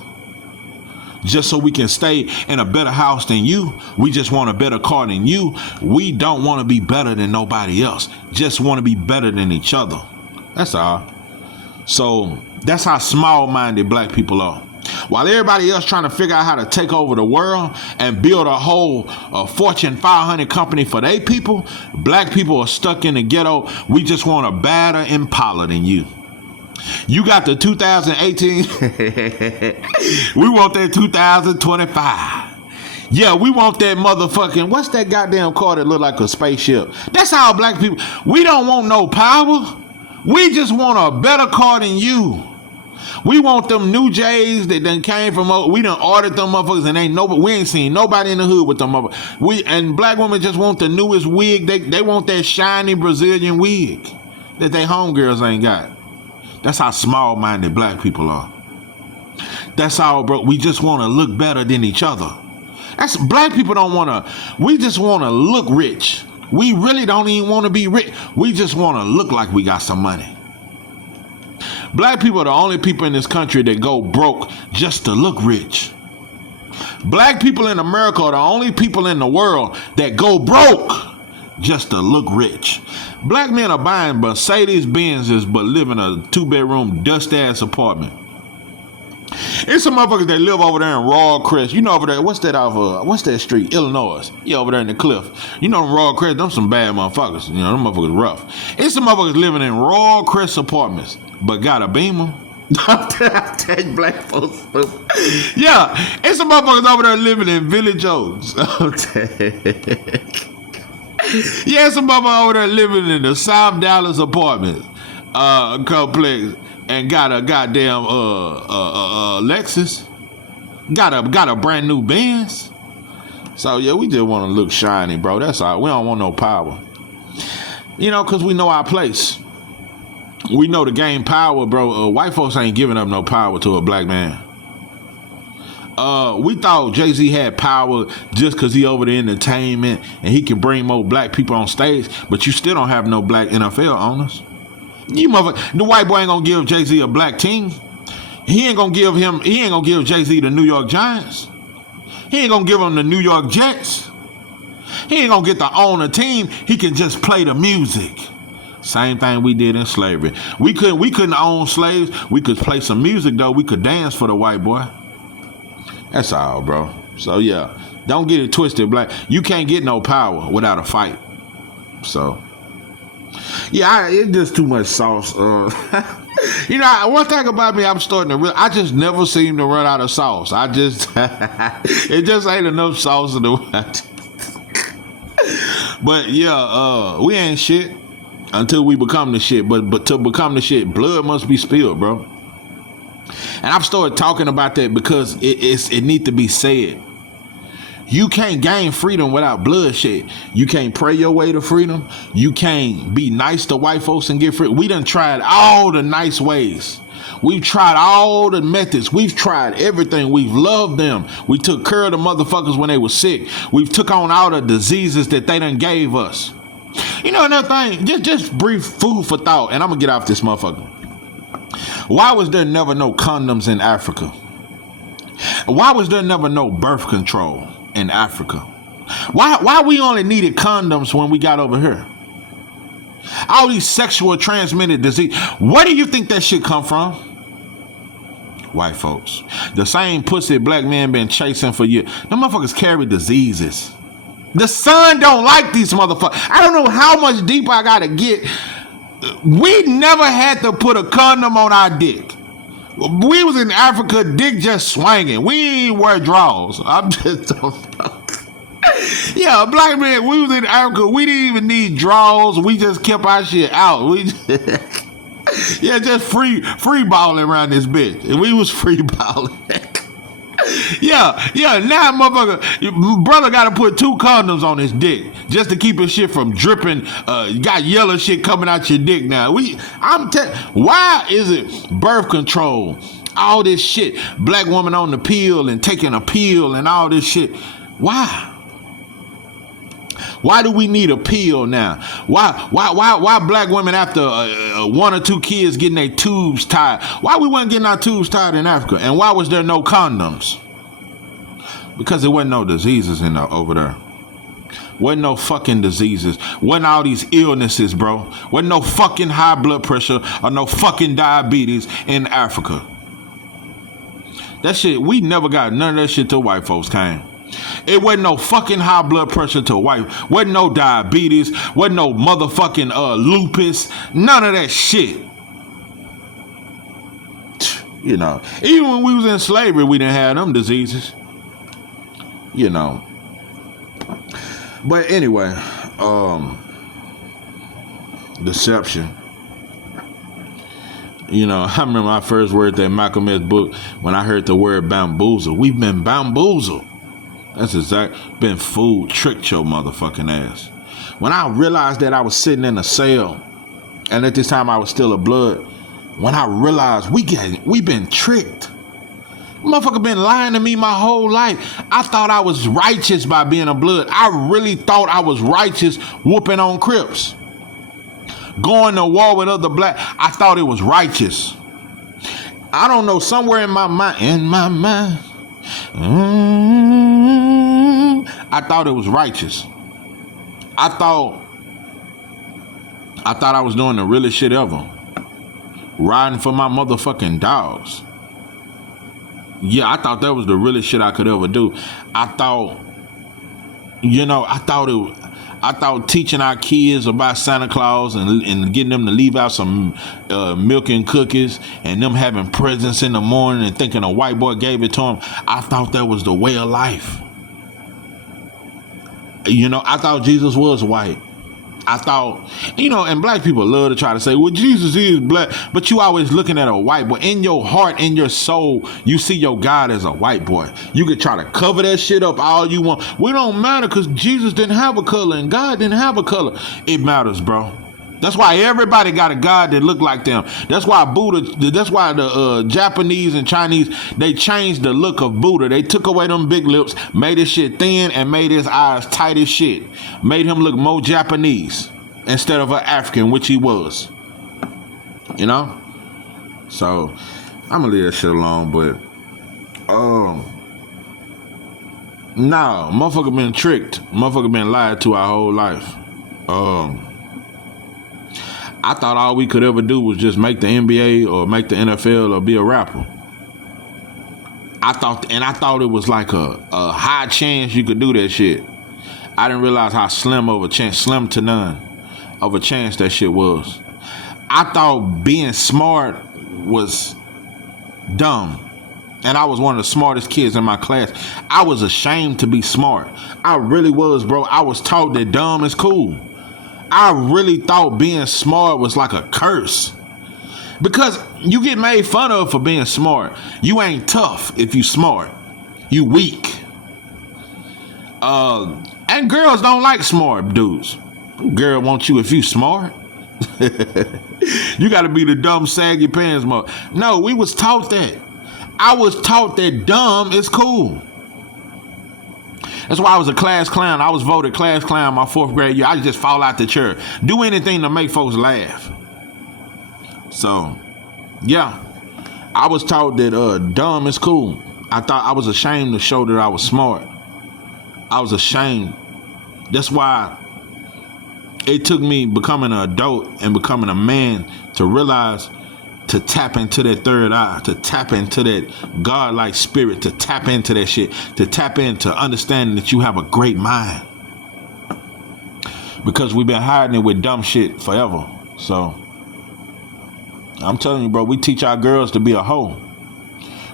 Just so we can stay in a better house than you. We just want a better car than you. We don't want to be better than nobody else. Just want to be better than each other. That's all. So that's how small-minded black people are. While everybody else trying to figure out how to take over the world and build a whole Fortune 500 company for their people, black people are stuck in the ghetto. We just want a badder Impala than you. You got the 2018. We want that 2025. Yeah, we want that motherfucking, what's that goddamn car that look like a spaceship? That's how black people, we don't want no power. We just want a better car than you. We want them new J's that done came from, we done ordered them motherfuckers and we ain't seen nobody in the hood with them motherfuckers. And black women just want the newest wig. They want that shiny Brazilian wig that they homegirls ain't got. That's how small-minded black people are. That's how, bro, we just want to look better than each other. That's black people don't want to, we just want to look rich. We really don't even want to be rich. We just want to look like we got some money. Black people are the only people in this country that go broke just to look rich. Black people in America are the only people in the world that go broke just to look rich. Black men are buying Mercedes Benzes but live in a 2-bedroom dust-ass apartment. It's some motherfuckers that live over there in Royal Crest. You know over there, what's that street? Illinois. Yeah, over there in the cliff. You know them Royal Crest, them some bad motherfuckers. You know, them motherfuckers rough. It's some motherfuckers living in Royal Crest apartments, but got a Beamer. Take black folks. Yeah, it's some motherfuckers over there living in Village Oaks. Yeah, some motherfuckers over there living in the South Dallas apartment complex. And got a goddamn Lexus. Got a brand new Benz. So yeah, we just want to look shiny, bro. That's all. We don't want no power. You know, cause we know our place. We know to gain power, bro. White folks ain't giving up no power to a black man. We thought Jay-Z had power just cause he over the entertainment and he can bring more black people on stage, but you still don't have no black NFL owners. You motherfucker, the white boy ain't gonna give Jay-Z a black team. He ain't gonna give Jay-Z the New York Giants. He ain't gonna give him the New York Jets. He ain't gonna get to own a team. He can just play the music. Same thing we did in slavery. We couldn't own slaves. We could play some music though. We could dance for the white boy. That's all, bro. So yeah, Don't get it twisted, black. You can't get no power without a fight. So, yeah, it's just too much sauce. You know, one thing about me, I'm starting to I just never seem to run out of sauce. I just, it just ain't enough sauce in the world. But yeah, we ain't shit until we become the shit. But to become the shit, blood must be spilled, bro. And I've started talking about that because it needs to be said. You can't gain freedom without bloodshed. You can't pray your way to freedom. You can't be nice to white folks and get free. We done tried all the nice ways. We've tried all the methods. We've tried everything. We've loved them. We took care of the motherfuckers when they were sick. We've took on all the diseases that they done gave us. You know another thing? Just brief food for thought, and I'm gonna get off this motherfucker. Why was there never no condoms in Africa? Why was there never no birth control in Africa? Why we only needed condoms when we got over here? All these sexual transmitted disease. Where do you think that shit come from? White folks. The same pussy black men been chasing for years. Them motherfuckers carry diseases. The sun don't like these motherfuckers. I don't know how much deeper I gotta get. We never had to put a condom on our dick. We was in Africa, dick just swinging. We ain't wear drawers. I'm just don't know. Yeah, black man, we was in Africa. We didn't even need drawers. We just kept our shit out. We yeah, just free balling around this bitch. And we was free balling. Yeah, now motherfucker, brother gotta put 2 condoms on his dick just to keep his shit from dripping. You got yellow shit coming out your dick now. Why is it birth control? All this shit, black woman on the pill and taking a pill and all this shit. Why? Why do we need a pill now? Why black women after 1 or 2 kids getting their tubes tied? Why we weren't getting our tubes tied in Africa? And why was there no condoms? Because there wasn't no diseases over there. Wasn't no fucking diseases. Wasn't all these illnesses, bro. Wasn't no fucking high blood pressure or no fucking diabetes in Africa. That shit, we never got none of that shit till white folks came. It wasn't no fucking high blood pressure to white. Wasn't no diabetes. Wasn't no motherfucking lupus. None of that shit. You know, even when we was in slavery, we didn't have them diseases. You know. But anyway, deception. You know, I remember my first word that Malcolm X book when I heard the word bamboozle. We've been bamboozled. That's exact. Been fooled, tricked your motherfucking ass. When I realized that I was sitting in a cell, and at this time I was still a blood, when I realized we been tricked. Motherfucker been lying to me my whole life. I thought I was righteous by being a blood. I really thought I was righteous whooping on Crips. Going to war with other black, I thought it was righteous. I don't know, somewhere in my mind, I thought it was righteous. I thought I was doing the realest shit ever. Riding for my motherfucking dogs. Yeah, I thought that was the realest shit I could ever do. I thought teaching our kids about Santa Claus and getting them to leave out some milk and cookies and them having presents in the morning and thinking a white boy gave it to them. I thought that was the way of life. You know, I thought Jesus was white. I thought, you know, and black people love to try to say, well, Jesus is black, but you always looking at a white boy. In your heart, in your soul, you see your God as a white boy. You could try to cover that shit up all you want. We don't matter because Jesus didn't have a color and God didn't have a color. It matters, bro. That's why everybody got a God that look like them. That's why the Japanese and Chinese, they changed the look of Buddha. They took away them big lips, made his shit thin, and made his eyes tight as shit. Made him look more Japanese instead of an African, which he was. You know? So, I'm gonna leave that shit alone, but no, motherfucker been tricked. Motherfucker been lied to our whole life. I thought all we could ever do was just make the NBA or make the NFL or be a rapper. I thought it was like a high chance you could do that shit. I didn't realize how slim to none of a chance that shit was. I thought being smart was dumb. And I was one of the smartest kids in my class. I was ashamed to be smart. I really was, bro. I was taught that dumb is cool. I really thought being smart was like a curse. Because you get made fun of for being smart. You ain't tough if you smart. You weak. And girls don't like smart dudes. Girl wants you if you smart. You gotta be the dumb saggy pants mode. No, we was taught that. I was taught that dumb is cool. That's why I was a class clown. I was voted class clown my 4th grade year. I just fall out the chair. Do anything to make folks laugh. So, yeah. I was taught that dumb is cool. I thought I was ashamed to show that I was smart. I was ashamed. That's why it took me becoming an adult and becoming a man to realize to tap into that third eye, to tap into that God-like spirit, to tap into that shit, to tap into understanding that you have a great mind. Because we've been hiding it with dumb shit forever. So, I'm telling you, bro, we teach our girls to be a hoe.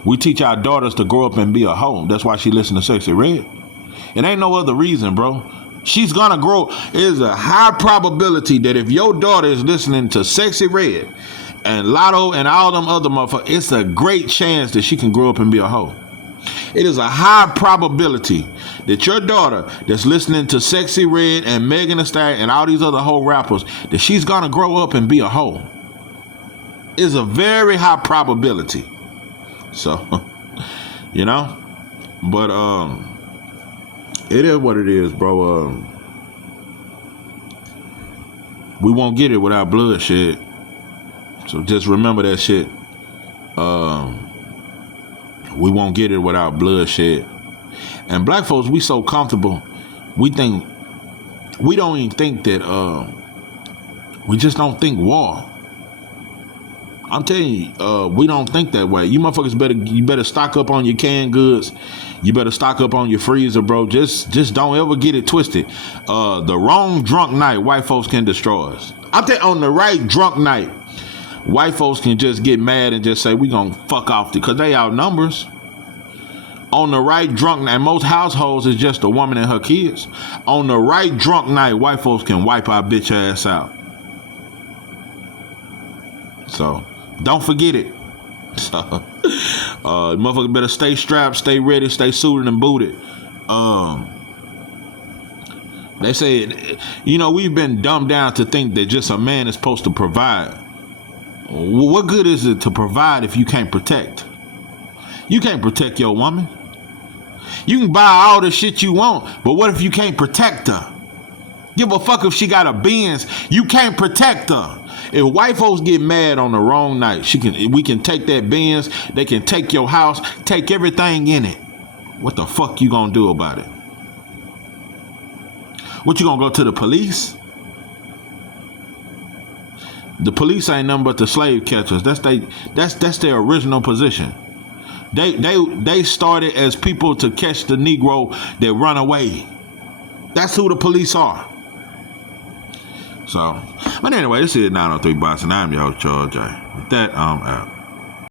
We teach our daughters to grow up and be a hoe. That's why she listens to Sexy Red. It ain't no other reason, bro. She's gonna grow. There's a high probability that if your daughter is listening to Sexy Red and Lotto and all them other motherfuckers, it's a great chance that she can grow up and be a hoe. It is a high probability that your daughter that's listening to Sexy Red and Megan Thee Stallion and all these other hoe rappers, that she's gonna grow up and be a hoe. It's a very high probability. So, you know, but it is what it is, bro. We won't get it without bloodshed. So just remember that shit. We won't get it without bloodshed. And black folks, we so comfortable. We don't even think that. We just don't think war. I'm telling you, we don't think that way. You motherfuckers better stock up on your canned goods. You better stock up on your freezer, bro. Just don't ever get it twisted. The wrong drunk night, white folks can destroy us. I'm telling you, on the right drunk night, white folks can just get mad and just say, we gonna fuck off because they outnumber us. On the right drunk night, most households is just a woman and her kids. On the right drunk night, white folks can wipe our bitch ass out. So, don't forget it. So, motherfuckers better stay strapped, stay ready, stay suited and booted. They say, we've been dumbed down to think that just a man is supposed to provide. What good is it to provide if you can't protect? You can't protect your woman. You can buy all the shit you want, but what if you can't protect her? Give a fuck if she got a Benz. You can't protect her. If white folks get mad on the wrong night, we can take that Benz, they can take your house, take everything in it. What the fuck you gonna do about it? What, you gonna go to the police? The police ain't nothing but the slave catchers. That's their original position. They started as people to catch the Negro that run away. That's who the police are. So, but anyway, this is 903 Box, and I'm your host, Charles J. With that, I'm out.